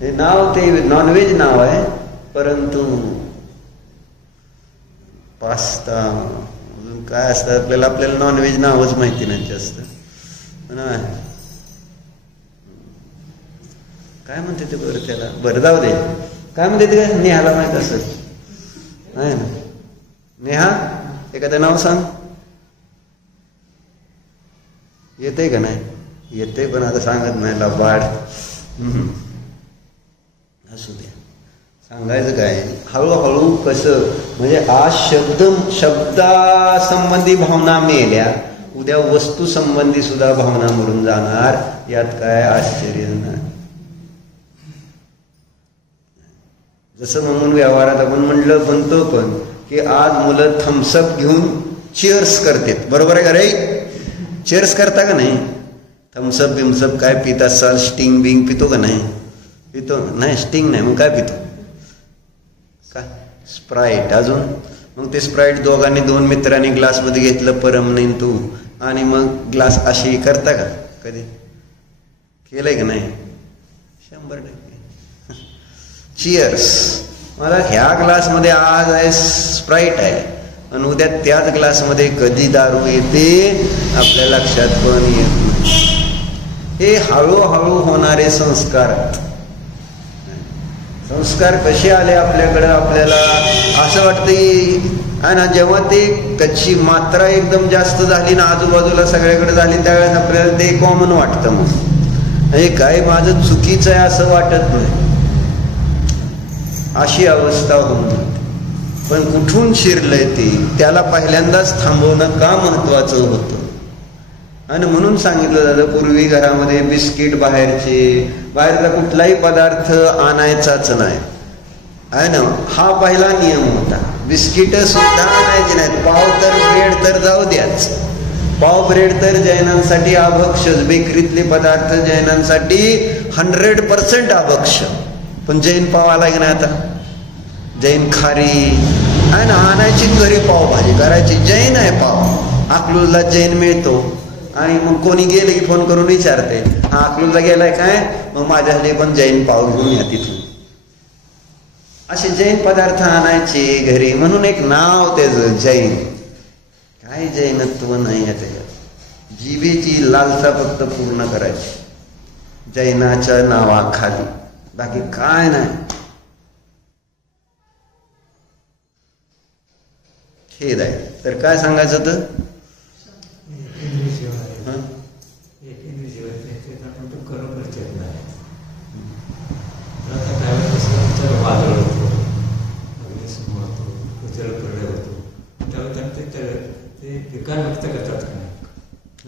हे नाव ते नॉनव्हेज नाव आहे, परंतु पास्ता अजून काय असतं आपल्याला नॉनव्हेज नावच माहिती नाही जास्त. काय म्हणते ते बरं त्याला? बरं जाऊ दे. काय म्हणते ते? नेहाला माहित असं आहे ना. नेहा, एखादं नाव सांग. येते का नाही? येते, पण आता सांगत नाही. लबाड. असू दे, सांगायचं काय? हळूहळू कसं, म्हणजे आज शब्दासंबंधी भावना मेल्या, उद्या वस्तू संबंधी सुद्धा भावना मरून जाणार. यात काय आश्चर्य नाही. जसं म्हणून व्यवहारात आपण म्हणतो पण की आज मुलं थम्सअप घेऊन चिअर्स करतात. बरोबर आहे का रे? चिअर्स करता का नाही? थम्सअप बिम्सअप काय पित असाल? स्टिंग बिंग पितो का नाही? पितो नाही. स्टिंग नाही, मग काय पितो? काय? स्प्राईट. अजून मग ते स्प्राईट दोघांनी 2 मित्रांनी ग्लासमध्ये घेतलं, परम नाही तू, आणि मग ग्लास अशी करता का? कधी केलंय का नाही? 100%. चिअर्स. मला ह्या ग्लासमध्ये आज आहे स्प्राईट आहे, आणि उद्या त्याच ग्लासमध्ये कधी दारू येते आपल्या लक्षात पण येत नाही. हे हळूहळू होणारे संस्कार. संस्कार कसे आले आपल्याकडं? आपल्याला असं वाटतं आहे ना, जेव्हा ते कच्ची मात्रा एकदम जास्त झाली ना, आजूबाजूला सगळ्याकडे झाली, त्यावेळेस आपल्याला ते कॉमन वाटतं. मग हे काय माझं चुकीचं आहे असं वाटत नाही. अशी अवस्था होऊन जाते. पण कुठून शिरलंय ते, त्याला पहिल्यांदाच थांबवणं का महत्वाचं होतं. आणि म्हणून सांगितलं जातं, पूर्वी घरामध्ये बिस्किट बाहेरचा कुठलाही पदार्थ आणायचाच नाही, आहे ना. हा पहिला नियम होता. बिस्किट सुद्धा आणायची नाहीत. पाव तर ब्रेड तर जाऊ द्याच. पाव ब्रेड तर जैनांसाठी अभक्ष्य. बेकरीतले पदार्थ जैनांसाठी 100% अभक्ष्य. पण जैन पाव आला की नाही आता? जैन खारी आहे ना, आणायची घरी पावभाजी करायची. जैन आहे पाव. अकलूजला जैन मिळतो, आणि मग कोणी गेले की फोन करून विचारते, हा अकलूजला गेलाय काय? मग माझ्यासाठी पण जैन पाव घेऊन या तिथून. असे जैन पदार्थ आणायचे घरी, म्हणून एक नाव त्याचं जैन. काय जैनत्व नाही आहे त्याच्यात. जिभेची लालसा फक्त पूर्ण करायची जैनाच्या नावाखाली, बाकी काय नाही. खेद आहे. तर काय सांगायचं? तर येतात पण तो खरोखरच येत नाही. तर आता काय कसं वादळ होतो, अग्निसमूह होतो, जलप्रलय होतो, त्यावेळेला ते विकार व्यक्त करतात का?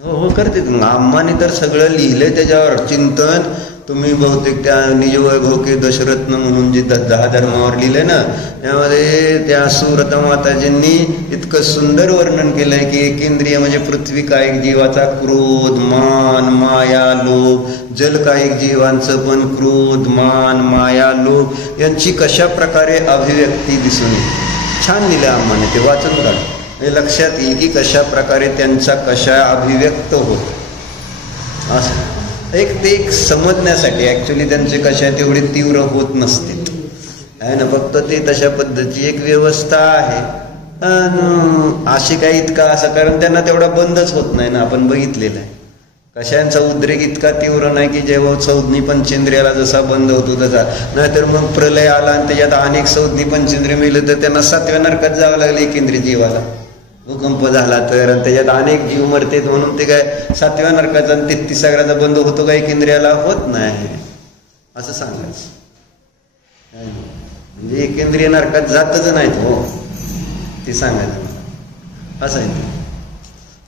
हो करते. मग आम्हाने तर सगळं लिहिलंय त्याच्यावर चिंतन. तुम्ही बहुतेक त्या निजवैभव के दशरत्न म्हणून जे 10 धर्मावर लिहिलंय ना, त्यामध्ये त्या सुव्रता माताजींनी इतकं सुंदर वर्णन केलंय की एकेंद्रिय म्हणजे पृथ्वी कायिक जीवाचा क्रोध, मान, माया, लोभ, जलकायिक जीवांचं पण क्रोध, मान, माया, लोभ यांची कशा प्रकारे अभिव्यक्ती दिसून येते. छान लिहिलं आम्हाने, ते वाचन काढ. हे लक्षात येईल की कशा प्रकारे त्यांचा कशा अभिव्यक्त होत असं एक समजण्यासाठी. ॲक्च्युली त्यांचे कशा तेवढे तीव्र होत नसतील आहे ना, फक्त ते तशा पद्धतीची एक व्यवस्था आहे. अशी काही इतका असं, कारण त्यांना तेवढा बंदच होत नाही ना, आपण बघितलेलं आहे. कशांचा उद्रेक इतका तीव्र नाही की जेव्हा संज्ञी पंचेंद्रियाला जसा बंद होतो तसा. नाहीतर मग प्रलय आला आणि त्याच्यात अनेक संज्ञी पंचेंद्रिय मिळलं तर त्यांना 7व्या नरकात जावं लागलं एकेंद्रिय जीवाला. भूकंप झाला तर त्याच्यात अनेक जीव मरतेत म्हणून ते काय 7व्या नरकाचा आणि 33 बंद होतो का एकेंद्रियाला? होत नाही असं सांगायचं. म्हणजे एकेंद्रिय नरकात जातच नाहीत हो, ते सांगायचं असं आहे.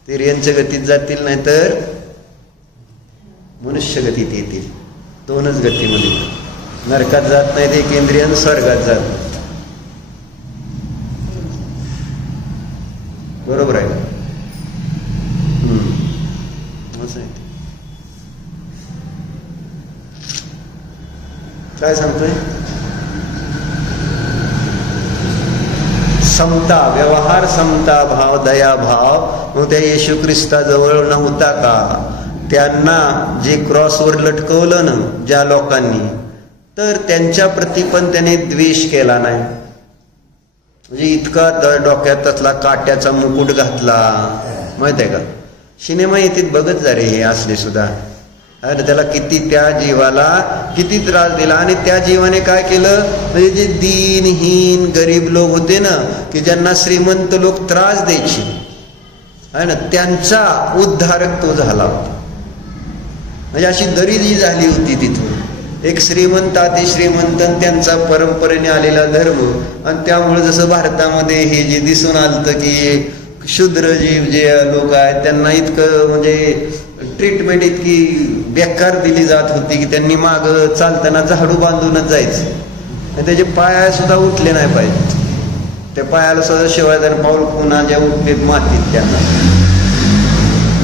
ते रेंजच्या गतीत जातील नाही तर मनुष्य गतीत येतील. 2च गतीमध्ये. नरकात जात नाहीत एकेंद्रिय आणि स्वर्गात जात नाहीत. बरोबर आहे. असं आहे. काय सांगतोय? समता, व्यवहार समता भाव, दया भाव मग त्या येशू ख्रिस्ताजवळ नव्हता का? त्यांना जे क्रॉसवर लटकवलं ना ज्या लोकांनी, तर त्यांच्या प्रती पण त्याने द्वेष केला नाही. म्हणजे इतका डोक्यात तसला काट्याचा मुकुट घातला, माहित आहे का? सिनेमा येतील बघत जा रे हे असले सुद्धा. अरे त्याला किती, त्या जीवाला किती त्रास दिला. आणि त्या जीवाने काय केलं, म्हणजे जे दीनहीन गरीब लोक होते ना, की ज्यांना श्रीमंत लोक त्रास द्यायचे आहे ना, त्यांचा उद्धारक तो झाला होता. म्हणजे अशी दरी जी झाली होती तिथून. एक श्रीमंत अतिश्रीमंत त्यांचा परंपरेने आलेला धर्म. आणि त्यामुळे जसं भारतामध्ये हे जे दिसून आलं की शूद्र जीव जे लोक आहेत त्यांना इतकं म्हणजे ट्रीटमेंट इतकी बेकार दिली जात होती की त्यांनी माग चालताना झाडू बांधूनच जायचं. आणि त्याचे पाय सुद्धा उठले नाही पाहिजे. त्या पायाला सुद्धा शिवाय जर पाऊल पुन्हा ज्या उठलेत मातीत त्यांना,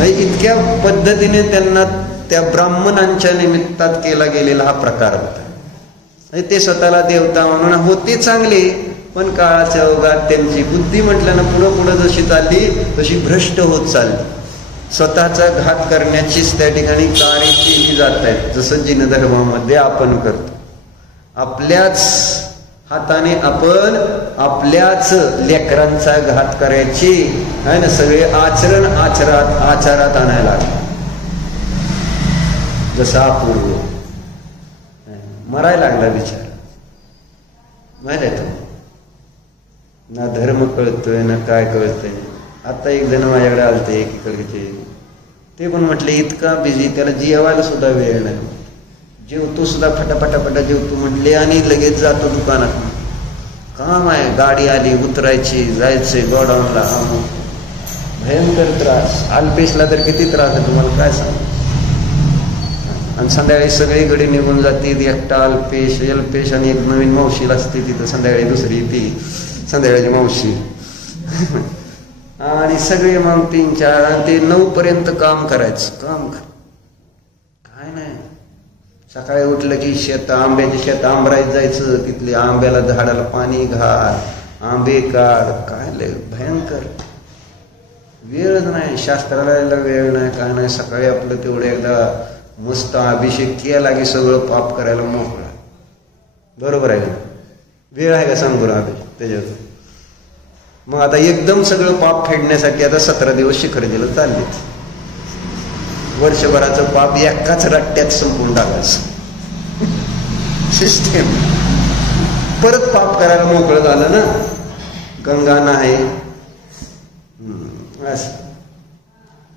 इतक्या पद्धतीने त्यांना त्या ब्राह्मणांच्या निमित्तात केला गेलेला हा प्रकार होता. ते स्वतःला देवता म्हणून होते चांगले, पण काळाच्या ओघात त्यांची बुद्धी म्हटल्यानं पुढं पुढं जशी चालली तशी भ्रष्ट होत चालली. स्वतःचा घात करण्याचीच त्या ठिकाणी कार्य केली जात आहेत. जसं जिन धर्मामध्ये आपण करतो. आपल्याच हाताने आपण आपल्याच लेकरांचा घात करायची आहे ना, सगळे आचारात आणायला लागले. जसा अपूर्व मरायला लागला विचार, माहिती आहे तो. ना धर्म कळतोय ना काय कळतंय. आता एक जण माझ्याकडे आलते एकीकडचे, ते पण म्हटले इतका बिझी, त्याला जेवायला सुद्धा वेळ नाही. जेवतो सुद्धा फटाफटाफटा जेवतो म्हटले आणि लगेच जातो दुकानात. काम आहे, गाडी आली, उतरायची, जायचे गोडाऊनला. भयंकर त्रास. अल्पेशला तर किती त्रास आहे तुम्हाला काय सांग. आणि संध्याकाळी सगळीकडे निघून जाते. एकटा अल्पेश, एल्पेश आणि एक नवीन मावशी असते तिथं. संध्याकाळी दुसरी ती संध्याकाळची मावशी आणि सगळे मग 3-4 आणि ते 9 पर्यंत काम करायचं. काम काय नाही. सकाळी उठलं की आंब्याचे शेत आंबरायत जायचं. तिथले आंब्याला झाडाला पाणी घाल, आंबे काढ. काय लय भयंकर. वेळच नाही, शास्त्राला यायला वेळ नाही, काय नाही. सकाळी आपलं तेवढं एकदा मस्त अभिषेक केला की सगळं पाप करायला मोकळा. बरोबर आहे का? वेळ आहे का सांग बरं अभिषेक त्याच्यात. मग आता एकदम सगळं पाप फेडण्यासाठी आता 17 दिवस शिखरजीला चाललेच. वर्षभराचं पाप एकाच रट्ट्यात संपून टाकायचं सिस्टेम. परत पाप करायला मोकळं झालं ना. गंगा नाही असं.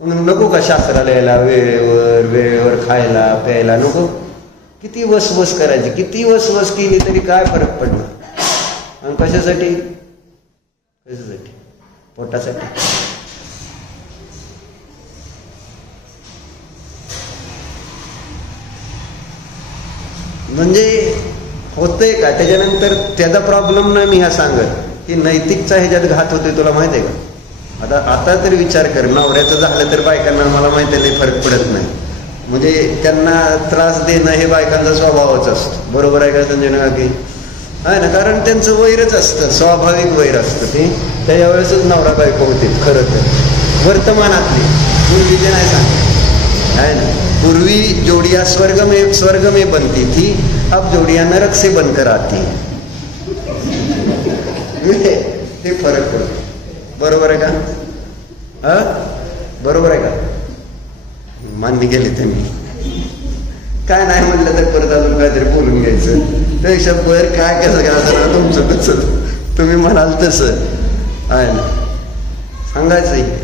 मग नको का शास्त्राला यायला, वेळेवर खायला प्यायला नको? किती वसवस करायची, किती वसवस केली तरी काय फरक पडणार? आणि कशासाठी? कशासाठी? पोटासाठी. म्हणजे होतंय का? त्याच्यानंतर त्याचा प्रॉब्लेम नाही मी ह्या सांगत की नैतिकचा ह्याच्यात घात होतोय. तुला माहित आहे का? आता तर विचार कर, नवऱ्याचं झालं तर बायकांना मला माहिती आहे फरक पडत नाही. म्हणजे त्यांना त्रास देणं हे बायकांचा स्वभावच असतो. बरोबर आहे का संजय काकी? आहे ना? कारण त्यांचं वैरच असतं, स्वाभाविक वैर असतं ते. त्याच्या वेळेसच नवरा बायको होते खरं तर वर्तमानातली, पूर्वीचे नाही सांगत आहे ना. पूर्वी जोडिया स्वर्ग में बनती थी, अब जोडिया नरक से बनकर आती. ते फरक पडतो. बरोबर आहे का? बरोबर आहे का? मान्य केले ते मी. काय नाही म्हटलं तर परत अजून काहीतरी बोलून घ्यायचं. त्यापेक्षा बर काय कसं घ्यायचं, तुमचं तसं, तुम्ही म्हणाल तसं आहे ना, सांगायचं.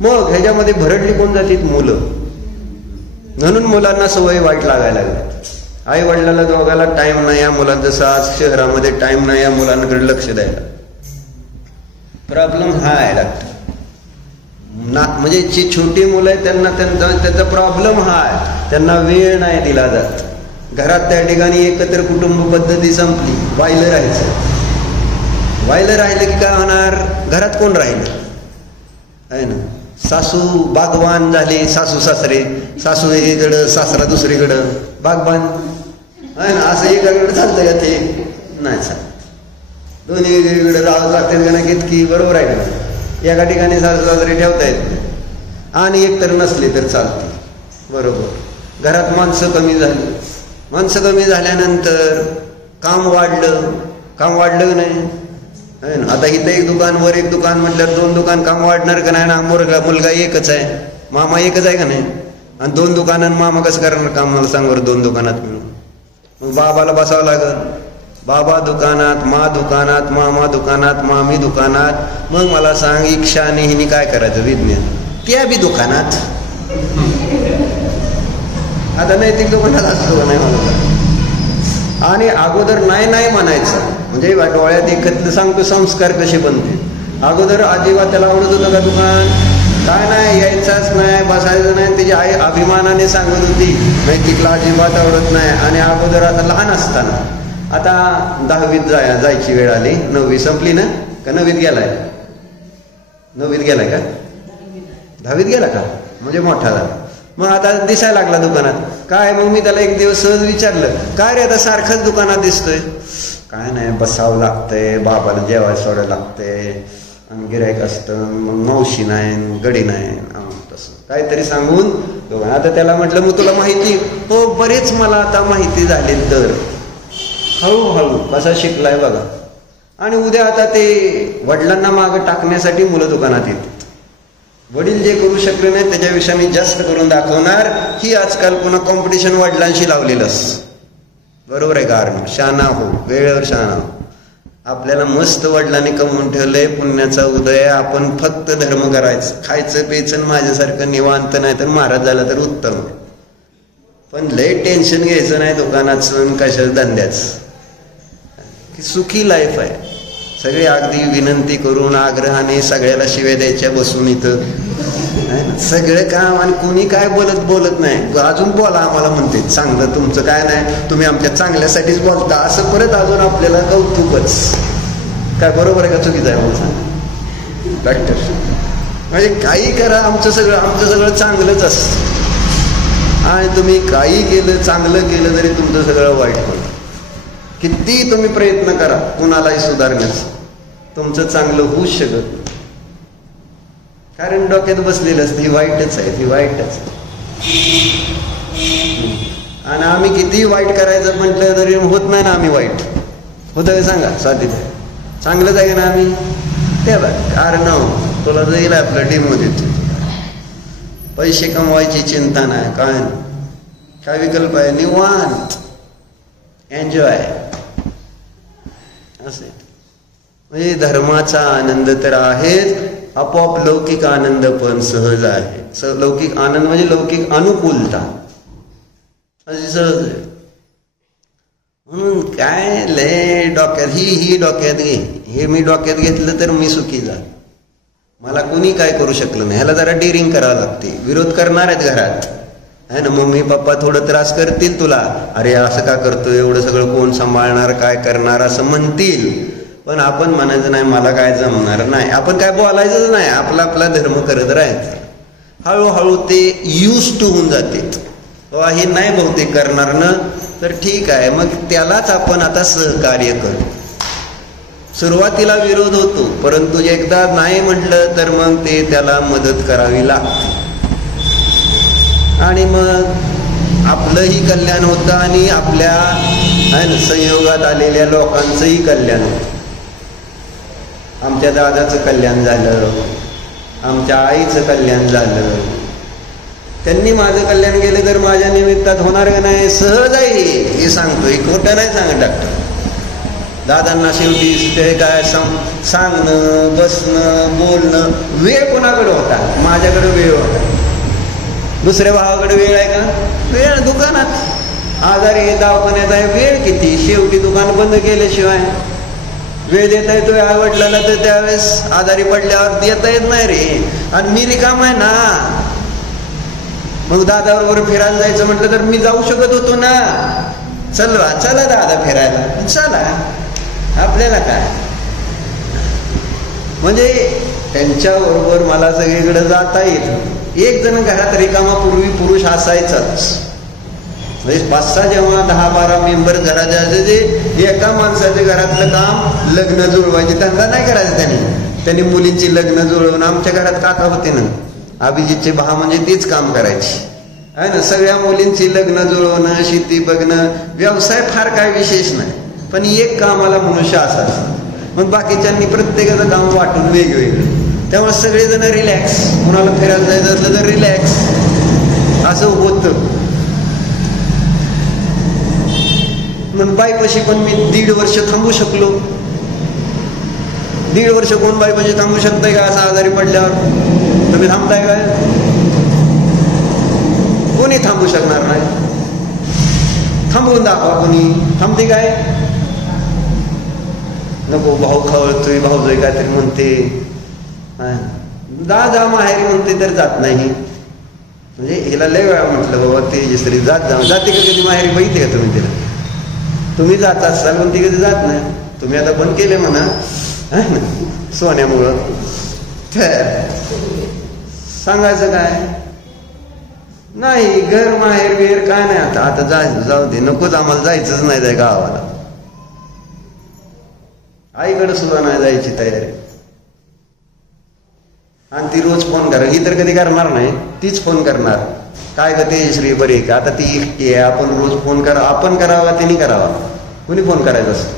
मग ह्याच्यामध्ये भरडली कोण जातील? मुलं. म्हणून मुलांना सवय वाईट लागायला लागली. आई वडिलाला दोघाला टाइम नाही या मुलांचं. जसं आज शहरामध्ये टाइम नाही या मुलांकडे लक्ष द्यायला. प्रॉब्लेम हा आहे डॉक्टर. म्हणजे जी छोटी मुलं आहेत त्यांना त्यांचा प्रॉब्लेम हा आहे, त्यांना वेळ नाही दिला जात. घरात त्या ठिकाणी एकत्र कुटुंब पद्धती संपली, वाहिलं राहायचं. वाहिलं राहिलं की काय होणार? घरात कोण राहिलं आहे ना? सासू बागवान झाली, सासू सासरे, सासू एकीकडं सासरा दुसरीकडं, बागवान आहे ना. असं एकाकडे चालतं का? ते नाही चालत. दोन्ही वेगवेगळीकडे जावं लागते का नाही की? बरोबर आहे का? एका ठिकाणी सासू सासरे ठेवता येत नाही आणि एकतर नसले तर चालते. बरोबर. घरात माणसं कमी झाली. माणसं कमी झाल्यानंतर काम वाढलं. काम वाढलं का नाही? आता इथं एक दुकान वर एक दुकान म्हटल्यावर 2 दुकान काम वाढणार का नाही ना? मुलगा एकच आहे, मामा एकच आहे का नाही? आणि 2 दुकानात मामा कसं करणार काम? मला सांग बरं. 2 दुकानात मिळून मग बाबाला बसावं लागल. बाबा दुकानात, मा दुकानात, मामा दुकानात, मामी दुकानात. मग मला सांग, इच्छा आणि हिनी काय करायचं? विज्ञान त्या बी दुकानात. आता नैतिक दुकानात असतो का नाही मला? आणि अगोदर नाही नाही म्हणायचं. म्हणजे डोळ्यात एकत्र सांगतो संस्कार कसे बनते. अगोदर अजिबात त्याला आवडत होतं का दुकान? काय नाही, यायचाच नाही, बसायचं नाही. त्याची आई अभिमानाने सांगत होती नैतिकला अजिबात आवडत नाही. आणि अगोदर आता लहान असताना, आता 10वीत जायची वेळ आली. 9वी संपली ना? का 9वीत गेलाय? 9वीत गेलाय का? 10वीत गेला का? म्हणजे मोठा झाला. मग आता दिसायला लागला दुकानात. काय मग मी त्याला एक दिवस सहज विचारलं, काय रे आता सारखंच दुकानात दिसतोय? काय नाही, बसावं लागतंय, बाबाला जेवायला सोडायला लागतंय, आणि गिऱ्हाईक असतं, मग मावशी नाही, गडी नाही, तसं काहीतरी सांगून. आता त्याला म्हटलं मग तुला माहिती? हो, बरेच मला आता माहिती झाली. तर हळूहळू कसा शिकलाय बघा. आणि उद्या आता ते वडिलांना मागं टाकण्यासाठी मुलं दुकानात येतात. वडील जे करू शकले नाही त्याच्याविषयी मी जास्त करून दाखवणार. ही आजकाल पुन्हा कॉम्पिटिशन वडिलांशी लावलेलंच. बरोबर आहे का? शहाणा हो, वेळेवर शहाणा हो. आपल्याला मस्त वडिलांनी कमवून ठेवलंय, पुण्याचा उदय. आपण फक्त धर्म करायचं, खायचं प्यायचं, माझ्यासारखं निवांत नाही तर महाराज झाला तर उत्तम. पण लय टेन्शन घ्यायचं नाही दुकानाचं, कशाच धंद्याचं. की सुखी लाईफ आहे. सगळे अगदी विनंती करून आग्रहाने सगळ्याला शिव्या द्यायच्या बसून इथं सगळं काम. आणि कोणी काय बोलत नाही. अजून बोला आम्हाला म्हणते, चांगलं तुमचं काय नाही, तुम्ही आमच्या चांगल्यासाठीच बोलता, असं परत अजून आपल्याला कौतुकच. काय बरोबर आहे का चुकीचं आहे मला सांग डॉक्टर? म्हणजे काही करा, आमचं सगळं चांगलंच असतं. आणि तुम्ही काही केलं, चांगलं केलं तरी तुमचं सगळं वाईट होतं. किती तुम्ही प्रयत्न करा कुणालाही सुधारण्याचं, तुमचं चांगलं होऊच शकत नाही. कारण डोक्यात बसलेलं असतं ही वाईटच आहे, ती वाईटच. आणि आम्ही किती वाईट करायचं म्हटलं तरी होत नाही ना. आम्ही वाईट होतं सांगा स्वाती? चांगलंच आहे ना आम्ही. ते बघ कारण तुला जाईल आपलं डेमो देतो. पैसे कमवायची चिंता नाही, काय विकल्प आहे? निवांत एन्जॉय असे. म्हणजे धर्माचा आनंद तर आहेच, आपोआप लौकिक आनंद पण सहज आहे. लौकिक आनंद म्हणजे लौकिक अनुकूलता अशी सहज आहे. म्हणून काय लय डोक्यात ही डोक्यात घे, हे मी डोक्यात घेतलं तर मी सुखी झालो, मला कोणी काय करू शकलं नाही. ह्याला जरा डिरिंग करावं लागते. विरोध करणार आहेत घरात है ना, मम्मी पप्पा थोडं त्रास करतील तुला, अरे असं का करतो, एवढं सगळं कोण सांभाळणार, काय करणार असं म्हणतील. पण आपण म्हणायचं नाही मला काय जमणार नाही, आपण काय बोलायचंच नाही, आपला आपला धर्म करत राहायचं. हळूहळू ते यूज टू होऊन जाते. हे नाही बहुतेक करणार ना, तर ठीक आहे, मग त्यालाच आपण आता सहकार्य करू. सुरुवातीला विरोध होतो, परंतु एकदा नाही म्हटलं तर मग ते त्याला मदत करावी लागते आणि मग आपलंही कल्याण होतं आणि आपल्या संयोगात आलेल्या लोकांचंही कल्याण होतं. आमच्या दादाचं कल्याण झालं, आमच्या आईचं कल्याण झालं, त्यांनी माझं कल्याण केलं तर माझ्या निमित्तात होणार का नाही, सहज आहे. हे सांगतोय, खोटं नाही सांगत डॉक्टर. दादांना शेवटी ते काय सांगणं, बसणं, बोलणं, वेळ कोणाकडे होता, माझ्याकडे वेळ होता. दुसऱ्या भावाकडे वेळ आहे का, वेळ दुकानात, आजारी दवाखान्यात आहे, वेळ किती, शेवटी दुकान बंद केल्याशिवाय वेळ देता येतोय आवडलेला, तर त्यावेळेस आजारी पडल्यावर देता येत नाही रे. आणि मी रिकाम आहे ना, मग दादाबरोबर फिरायला जायचं म्हटलं तर मी जाऊ शकत होतो ना, चला दादा फिरायला, चला, आपल्याला काय. म्हणजे त्यांच्याबरोबर मला सगळीकडे जाता येईल. एक जण घरात रिकामा पूर्वी पुरुष असायचाच, म्हणजे 5-6 जेव्हा 10-12 मेंबर घरात असायचे, एका माणसाच्या घरातलं काम लग्न जुळवायचे धंदा नाही करायचा. त्यांनी मुलींची लग्न जुळवून, आमच्या घरात काका होते ना, अभिजितचे भाव म्हणजे तेच काम करायचे आहे ना, सगळ्या मुलींची लग्न जुळवणं, शेती बघणं, व्यवसाय फार काय विशेष नाही, पण एक कामाला मनुष्य असायचं. मग बाकीच्यांनी प्रत्येकाचं काम वाटून वेगवेगळं, त्यामुळे सगळेजण रिलॅक्स. कुणाला फिरायला जायचं असलं तर रिलॅक्स असं होतं. मग बाईपाशी पण मी 1.5 वर्ष थांबू शकलो. 1.5 वर्ष कोण बाईपाशी थांबू शकताय का, असं आजारी पडल्यावर? तुम्ही थांबताय काय? कोणी थांबू शकणार नाही. थांबवून दाखवा, कोणी थांबते काय? नको, भाऊ खवळतोय, भाऊजोय काहीतरी म्हणते, जा माहेरी म्हणते तर जात नाही. म्हणजे हिला लय वेळा म्हटलं बाबा तेजश्री जात जाते का कधी माहेरी, बघितले का तुम्ही तिला? तुम्ही जात असाल पण ती कधी जात नाही. तुम्ही आता बंद केले म्हणा सोन्यामुळं, सांगायचं काय नाही. घर माहेर बिहेर काय नाही, आता जाऊ दे, नकोच, आम्हाला जायचंच नाही त्या गावाला. आईकडे सुद्धा नाही जायची तयारी. आणि ती रोज फोन करा, ही तर कधी करणार नाही, तीच फोन करणार, काय का तेजश्री बरी का, आता ती एकटी आहे, आपण रोज फोन करा, आपण करावा तिने करावा, कोणी फोन करायचं असतं?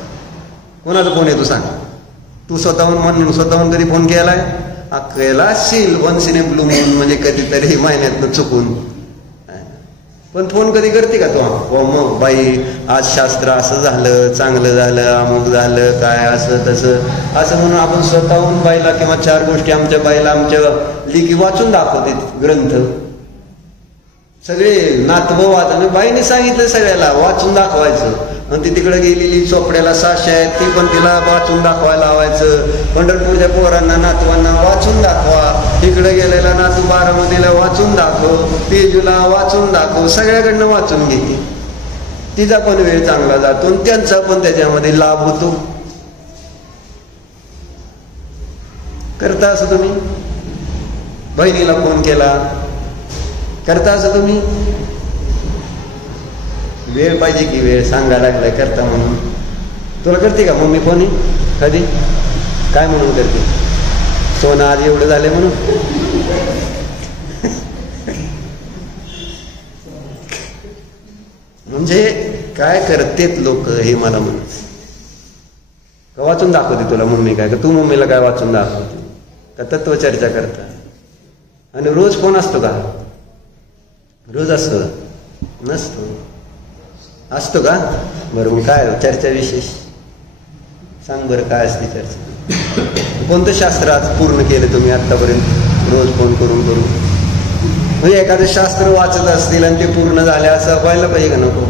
कोणाचा फोन येतो सांग? तू स्वतःहून कधी फोन केलाय? केला असेल once in a blue moon, म्हणजे कधीतरी महिन्यातनं चुकून. पण फोन कधी करते का तू? हो मग बाई आज शास्त्र असं झालं, चांगलं झालं, अमुक झालं, काय असं तसं असं म्हणून आपण स्वतःहून बाईला किंवा 4 गोष्टी आमच्या बाईला आमच्या लिखी वाचून दाखवते ग्रंथ. सगळे नातवं वाचन बाईने सांगितलं सगळ्याला वाचून दाखवायचं. आणि ती तिकडे गेलेली चोपड्याला साशी आहेत, ती पण तिला वाचून दाखवायला लावायचं. पंढरपूरच्या पोरांना नातवांना वाचून दाखवा, तिकडे गेलेला नातू बारामतीला वाचून दाखव, तेजूला वाचून दाखव, सगळ्याकडनं वाचून घेते. तिचा पण वेळ चांगला जातो आणि त्यांचा पण त्याच्यामध्ये लाभ होतो. करता असं तुम्ही? बहिणीला फोन केला, करता असं तुम्ही? वेळ पाहिजे की, वेळ सांगा लागलाय करता म्हणून. तुला करते का मम्मी फोन? कधी काय म्हणून करते? सोनं आज एवढं झाले म्हणून? म्हणजे काय करतेत लोक हे मला म्हणत. का वाचून दाखवते तुला मम्मी काय, का तू मम्मीला काय वाचून दाखवते, का तत्वचर्चा करता? आणि रोज फोन असतो का? रोज असतो नसतो? असतो का? बरं, मग काय चर्चा विशेष सांग बरं, काय असते चर्चा? कोणतं शास्त्र आज पूर्ण केलं तुम्ही आत्तापर्यंत रोज फोन करून करून? म्हणजे एखादं शास्त्र वाचत असतील आणि ते पूर्ण झाले असं व्हायला पाहिजे का नको?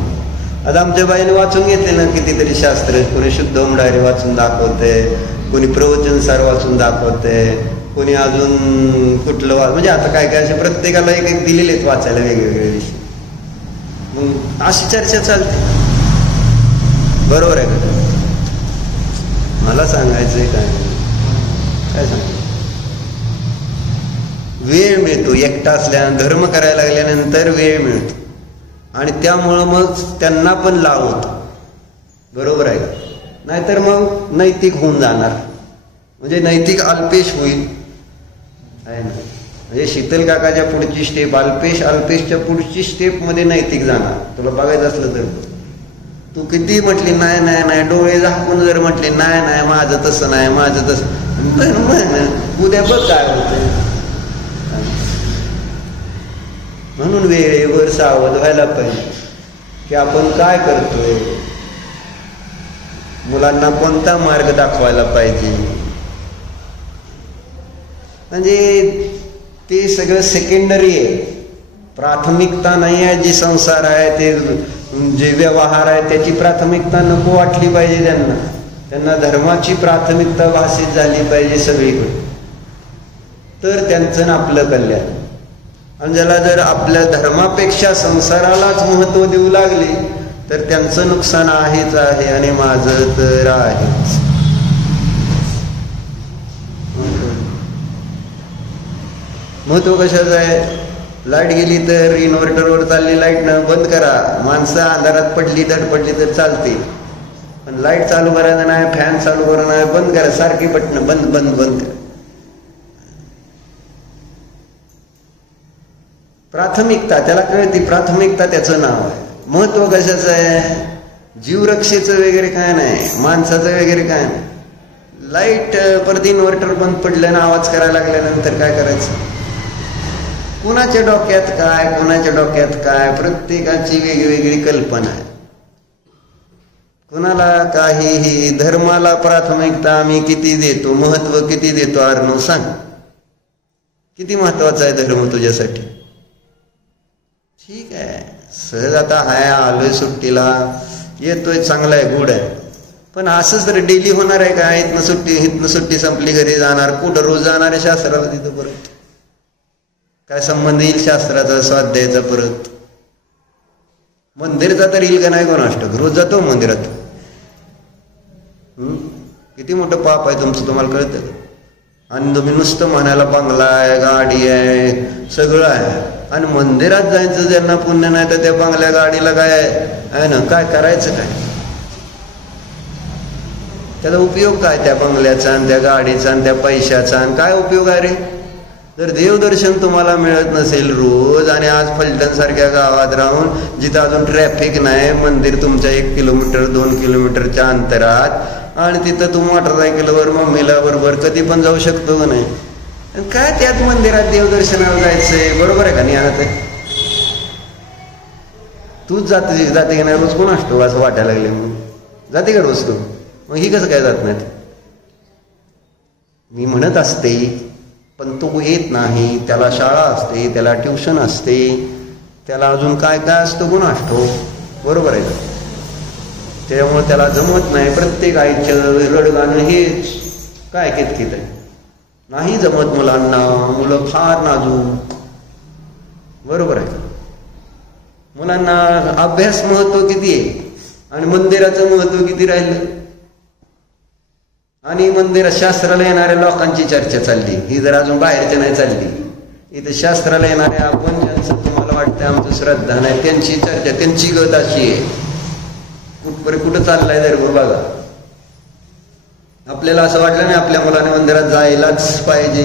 आता आमच्या बाईने वाचून घेतले ना कितीतरी शास्त्र. कोणी शुद्ध ओम डायरी वाचून दाखवते, कोणी प्रवचनसार वाचून दाखवते, कोणी अजून कुठलं म्हणजे आता काय काय असे प्रत्येकाला एक एक दिलेले आहेत वाचायला वेगवेगळे विषय. मग अशी चर्चा चालते. बरोबर आहे का? मला सांगायचंय काय सांग, वेळ मिळतो एकटा असल्यानं, धर्म करायला लागल्यानंतर वेळ मिळतो आणि त्यामुळं मग त्यांना पण लाभ होतो. बरोबर आहे का? नाहीतर मग नैतिक होऊन जाणार, म्हणजे नैतिक अल्पेश होईल आहे ना. म्हणजे शीतल काकाच्या पुढची स्टेप अल्पेशच्या पुढची स्टेप मध्ये नैतिक जाणार. तुला बघायचं असलं तर तू किती म्हटली नाही नाही नाही, डोळे झाकून जर म्हटली नाही नाही माझं तसं नाही माझं तसं, उद्या बघ काय होतं. म्हणून वेळेवर सावध व्हायला पाहिजे की आपण काय करतोय, मुलांना कोणता मार्ग दाखवायला पाहिजे. म्हणजे ते सगळं सेकंडरी आहे, प्राथमिकता नाही आहे. जे संसार आहे ते जे व्यवहार आहे त्याची प्राथमिकता नको वाटली पाहिजे त्यांना धर्माची प्राथमिकता भासित झाली पाहिजे सगळीकडे, तर त्यांचं आपलं कल्याण. आणि ज्याला जर आपल्या धर्मापेक्षा संसारालाच महत्व देऊ लागले तर त्यांचं नुकसान आहेच आहे आणि माझं तर आहेच. महत्व कशाचं आहे? लाईट गेली तर इन्व्हर्टरवर चालली लाईट न बंद करा, माणसं अंधारात पडली धडपडली तर चालते, पण लाईट चालू करायचं नाही, फॅन चालू करायचं नाही, बंद करा, सारखी बटणं बंद बंद बंद करा. प्राथमिकता त्याला कळती, प्राथमिकता त्याचं नाव आहे. महत्व कशाचं आहे? जीवरक्षेचं वगैरे काय नाही, माणसाचं वगैरे काय नाही. लाईट परत इन्व्हर्टर बंद पडलं ना आवाज करायला लागल्यानंतर काय करायचं? कुणाच्या डोक्यात काय, कुणाच्या डोक्यात काय, प्रत्येकाची वेगवेगळी कल्पना आहे. कुणाला काहीही. धर्माला प्राथमिकता आम्ही किती देतो, महत्व किती देतो? अर्णव सांग, किती महत्वाचा आहे धर्म तुझ्यासाठी? ठीक आहे, सहज आता हाय आलोय सुट्टीला येतोय, चांगला आहे, गुड आहे, पण असंच तर डेली होणार आहे का? इथनं सुट्टी संपली घरी जाणार, कुठं रोज जाणार आहे शास्त्राला? तिथं परत काय संबंध येईल शास्त्राचा स्वाध्यायाचा? परत मंदिर जाता येईल का नाही कोण अष्टक? रोज जातो मंदिरात. किती मोठं पाप आहे तुमचं, तुम्हाला कळतं? आणि तुम्ही नुसतं म्हणायला बंगला आहे, गाडी आहे, सगळं आहे, आणि मंदिरात जायचं ज्यांना पुण्य नाही तर त्या बंगल्या गाडीला काय आहे ना, काय करायचं काय? त्याचा उपयोग काय त्या बंगल्याचा आणि त्या गाडीचा आणि त्या पैशाचा? आणि काय उपयोग आहे रे? जर देवदर्शन तुम्हाला मिळत नसेल रोज, आणि आज फलटण सारख्या गावात राहून जिथं अजून ट्रॅफिक नाही, मंदिर तुमच्या 1 किलोमीटर 2 किलोमीटरच्या अंतरात, आणि तिथं तू मोटरसायकलवर मम्मीला बरोबर कधी पण जाऊ शकतो का नाही? काय त्यात मंदिरात देवदर्शनाला जायचंय? बरोबर आहे का नाही? आता तूच जाते का नाही रोज? कोण असतो असं वाटायला लागले? मग जाते का रोज तू? मग ही कसं काय जात नाही? मी म्हणत असते पण तो येत नाही, त्याला शाळा असते, त्याला ट्युशन असते, त्याला अजून काय काय असतं, कोण असतो? बरोबर आहे का? त्यामुळे त्याला जमत नाही. प्रत्येक आईचं रडगाणं हेच काय कितकित आहे, नाही जमत मुलांना, मुलं फार नाजूक. बरोबर आहे का? मुलांना अभ्यास महत्व किती आहे आणि मंदिराचं महत्व किती राहिलं? आणि मंदिरात शास्त्राला येणाऱ्या लोकांची चर्चा चालली, ही जर अजून बाहेरच्या नाही चालली. इथं शास्त्राला येणारे आपण ज्यांचं तुम्हाला वाटतं आमचं श्रद्धा नाही, त्यांची चर्चा, त्यांची गत अशी आहे. कुठपर्यंत कुठं चाललाय जर बघा. आपल्याला असं वाटलं नाही आपल्या मुलाने मंदिरात जायलाच पाहिजे,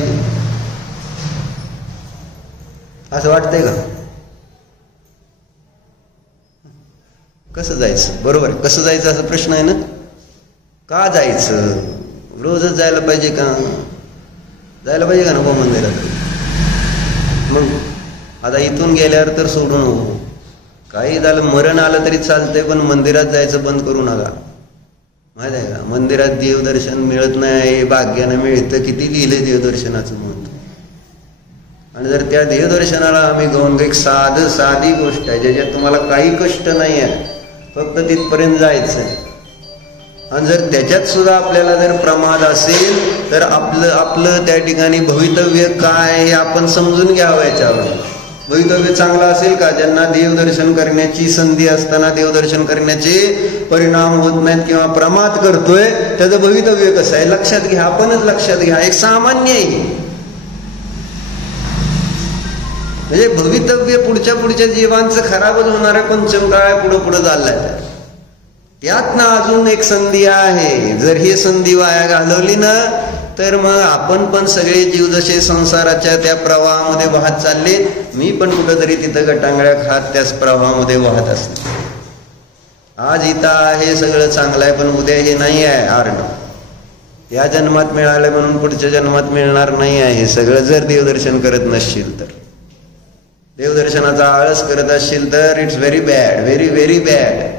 असं वाटतंय का? कसं जायचं? बरोबर आहे, कसं जायचं असा प्रश्न आहे ना. का जायचं? रोजच जायला पाहिजे का? जायला पाहिजे का नको मंदिरात? मग आता इथून गेल्यावर तर सोडू नको. काही झालं, मरण आलं तरी चालतंय, पण मंदिरात जायचं बंद करू नका. माहिती आहे का? मंदिरात देवदर्शन मिळत नाही, भाग्यानं मिळतं, किती लिहिलं देवदर्शनाचं महत्व. आणि जर त्या देवदर्शनाला आम्ही घेऊन एक साधी गोष्ट आहे ज्याच्यात तुम्हाला काही कष्ट नाही आहे, फक्त तिथपर्यंत जायचं आहे. आणि जर त्याच्यात सुद्धा आपल्याला जर प्रमाद असेल तर आपलं त्या ठिकाणी भवितव्य काय हे आपण समजून घ्यावं. याच्यावर भवितव्य चांगलं असेल का? ज्यांना देवदर्शन करण्याची संधी असताना देवदर्शन करण्याचे परिणाम होत नाहीत किंवा प्रमाद करतोय, त्याचं भवितव्य कसं आहे लक्षात घ्या. आपणच लक्षात घ्या. एक सामान्य आहे, म्हणजे भवितव्य पुढच्या जीवांचं खराबच होणार आहे. पंचम काळ पुढं चाललाय. त्यात ना अजून एक संधी आहे. जर ही संधी वाया घालवली ना तर मग आपण पण सगळे जीव जसे संसाराच्या त्या प्रवाहामध्ये वाहत चालले, मी पण कुठंतरी तिथं गटांगळ्या खात त्याच प्रवाहामध्ये वाहत असते. आज इथं आहे सगळं चांगलं आहे, पण उद्या हे नाही आहे आरण. या जन्मात मिळालं म्हणून पुढच्या जन्मात मिळणार नाही आहे सगळं. जर देवदर्शन करत नसशील तर, देवदर्शनाचा आळस करत असशील तर it's very bad, very very bad.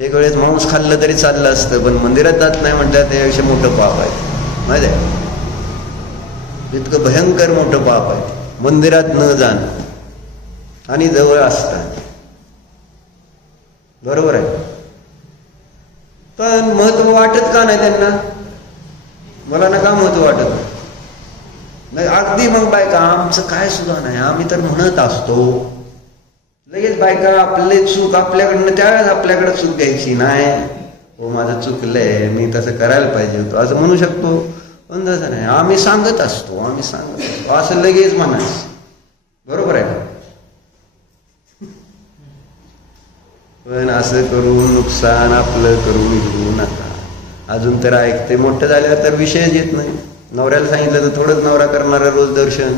एक वेळेस मांस खाल्लं तरी चाललं असतं, पण मंदिरात जात नाही म्हटलं त्यापेक्षा मोठं पाप आहे. माहिती आहे, इतकं भयंकर मोठं पाप आहे मंदिरात न जाणं आणि जवळ असतात. बरोबर आहे, पण महत्व वाटत का नाही त्यांना? मला ना का महत्व वाटत नाही? अगदी मग बायका आमचं काय सुद्धा नाही, आम्ही तर म्हणत असतो. लगेच बायका आपले चूक आपल्याकडनं त्यावेळेस आपल्याकडे चूक घ्यायची नाही. हो माझं चुकलंय, मी तसं करायला पाहिजे होतं असं म्हणू शकतो, पण तसं नाही. आम्ही सांगत असतो असं लगेच म्हणायचं. बरोबर आहे, पण असं करून नुकसान आपलं करून घेऊ नका. अजून तर ऐकते, मोठं झाल्यावर तर विषयच येत नाही. नवऱ्याला सांगितलं तर थोडंच नवरा करणार आहे रोज दर्शन?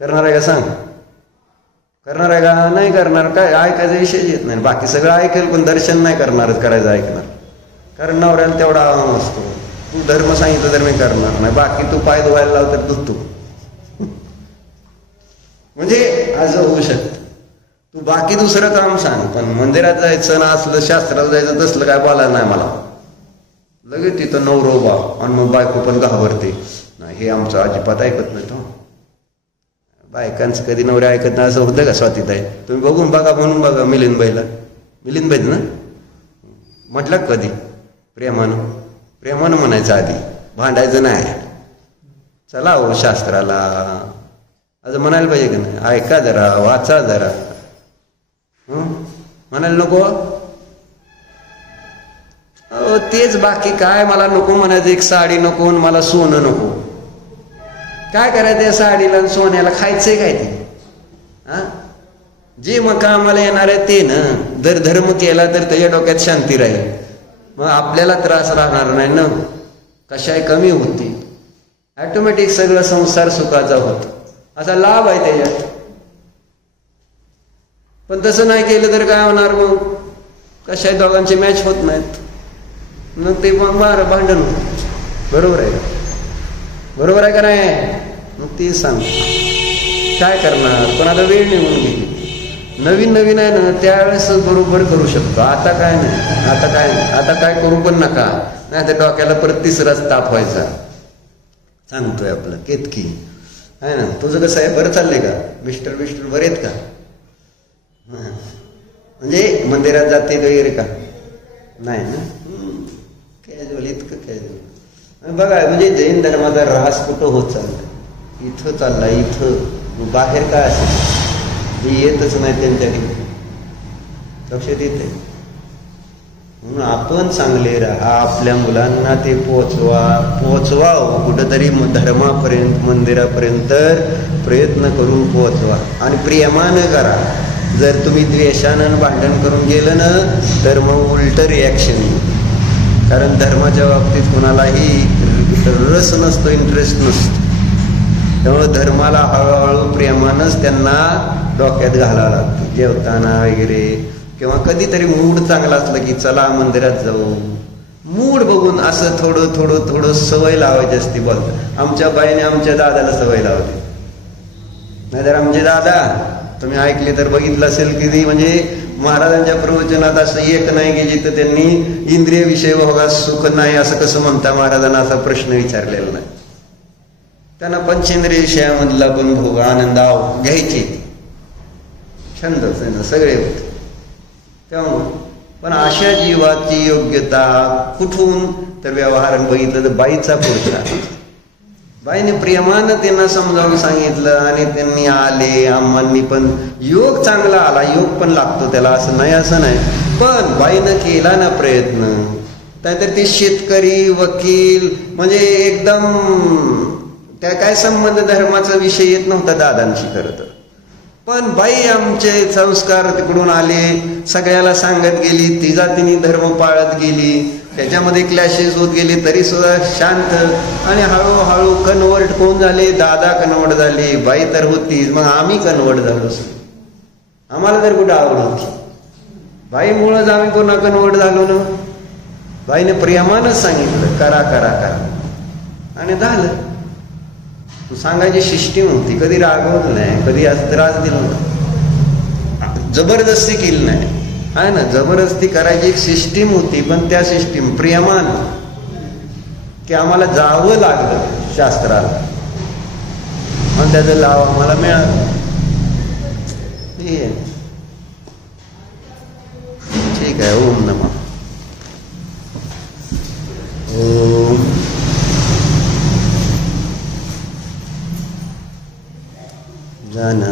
करणार आहे का सांग? करणार आहे का? नाही करणार. काय ऐकायचा विषयच येत नाही. बाकी सगळं ऐकेल पण दर्शन नाही करणारच, करायचं ऐकणार. कारण नवऱ्याला तेवढा आराम असतो. तू धर्म सांगितलं तर मी करणार नाही, बाकी तू पाय धुवायला लाव तर धुतो. म्हणजे असं होऊ शकतं. तू बाकी दुसरं काम सांग, पण मंदिरात जायचं ना असलं शास्त्राला जायचं तसलं काय बोलायला नाही मला. लगेच तिथं नवरोबा आणि मग बायको पण घाबरते. नाही हे आमचं अजिबात ऐकत नाही. तो बायकांचं कधी नवरे ऐकत नाही असं होतं का स्वातीताई? तुम्ही बघून बघा, म्हणून बघा. मिलिंदबाईला ना म्हटलं कधी प्रेमानं म्हणायचं, आधी भांडायचं नाही. चला हो शास्त्राला असं म्हणायला पाहिजे का नाही? ऐका जरा, वाचा जरा, म्हणायला नको. तेच बाकी काय मला नको म्हणायचं. एक साडी नको, मला सोनं नको. काय करायचं या साडीला आणि सोन्याला? खायचंय काय ते? जे मग कामाला येणार आहे ते ना. जर धर्म केला तर त्याच्या डोक्यात शांती राहील, मग आपल्याला त्रास राहणार नाही ना. कशाय कमी होती, ऑटोमॅटिक सगळं संसार सुखाचा होतो. असा लाभ आहे त्याच्यात. पण तसं नाही केलं तर काय होणार? मग कशाय दोघांचे मॅच होत नाहीत, मग ते मग भांडण होत. बरोबर आहे, बरोबर आहे का नाही? मग ते सांग काय करणार. पण आता वेळ निघून गेली. नवीन आहे ना, त्यावेळेस बरोबर करू शकतो. आता काय नाही, आता काय करू पण नका, नाही तर डोक्याला परत तिसराच ताप व्हायचा. सांगतोय आपलं केतकी आहे ना. तुझं कसं आहे? बरं चाललंय का? मिस्टर बरे आहेत का? म्हणजे मंदिरात जाते वगैरे का? नाही ना, कॅज्युअल, इतकं कॅज्युअल. बघा म्हणजे जैन धर्माचा ऱ्हास कुठं होत चाललाय? इथं चाललाय, इथं. बाहेर काय असेल हे येतच नाही त्यांच्याकडे, लक्षात येते. म्हणून आपण चांगले राहा, आपल्या मुलांना ते पोचवा कुठंतरी धर्मापर्यंत, मंदिरापर्यंत प्रयत्न करून पोचवा. आणि प्रेमानं करा. जर तुम्ही द्वेषानं भांडण करून गेलं ना तर मग उलटं रिॲक्शन येईल. कारण धर्माच्या बाबतीत कोणालाही रस नसतो, इंटरेस्ट नसतो. त्यामुळं धर्माला हळूहळू प्रेमानंच त्यांना डोक्यात घालावं लागतं. जेवताना वगैरे किंवा कधीतरी मूड चांगला असलं की चला मंदिरात जाऊ, मूड बघून असं थोडं सवय लावायची असते. बोलतात आमच्या बाईने आमच्या दादाला सवय लावली. नाहीतर आमचे दादा तुम्ही ऐकले तर बघितलं असेल की म्हणजे महाराजांच्या प्रवचनात असं एक नाही की जिथं त्यांनी इंद्रिय विषय भोगास सुख नाही असं कसं म्हणता महाराजांना असा प्रश्न विचारलेला नाही. त्यांना पंचेंद्रिय विषयामधला पण भोग आनंद घ्यायचे, छंद सगळे होते. त्यामुळे पण अशा जीवाची योग्यता कुठून, तर व्यवहारानं बघितलं तर बाईचा पुरुषार्थ. बाईने प्रेमानं त्यांना समजावून सांगितलं आणि त्यांनी आले. आम्हांनी पण योग चांगला आला, योग पण लागतो त्याला, असं नाही. पण बाईनं केला ना प्रयत्न. नाहीतर ते शेतकरी वकील म्हणजे एकदम त्या काय संबंध धर्माचा विषय येत नव्हता दादांशी खरं तर. पण बाई आमचे संस्कार तिकडून आले, सगळ्याला सांगत गेली, तिचा तिने धर्म पाळत गेली, त्याच्यामध्ये क्लॅशेस होत गेले तरी सुद्धा शांत. आणि हळूहळू कन्वर्ट कोण झाले, दादा कन्वर्ट झाले, बाई तर होतीच, मग आम्ही कन्वर्ट झालो. आम्हाला तर कुठं आवड होती, बाईमुळंच आम्ही कोणा कन्वर्ट झालो ना. बाईने प्रेमानंच सांगितलं करा करा करा आणि झालं. सांगायची सिस्टीम होती, कधी रागवलं नाही, कधी असं त्रास दिला नाही, जबरदस्ती केली नाही, आहे ना. जबरदस्ती करायची एक सिस्टीम होती, पण त्या सिस्टीम प्रेमान की आम्हाला जावं लागलं शास्त्राला आणि त्याचा लाभ आम्हाला मिळाला. ठीक आहे. ओम नमः. ओम जाना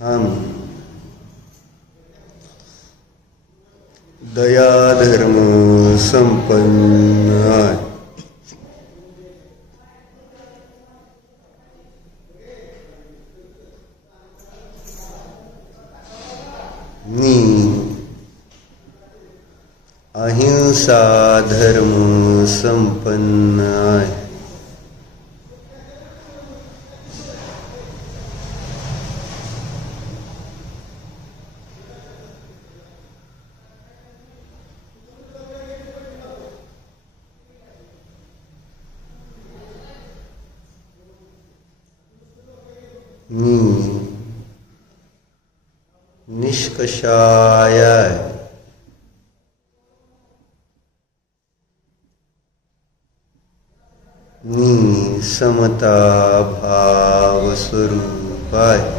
हम दया धर्म संपन्न आहे. मी अहिंसा धर्म संपन्न आहे. मी निष्कषाय आहे. मी समता भाव स्वरूप आहे.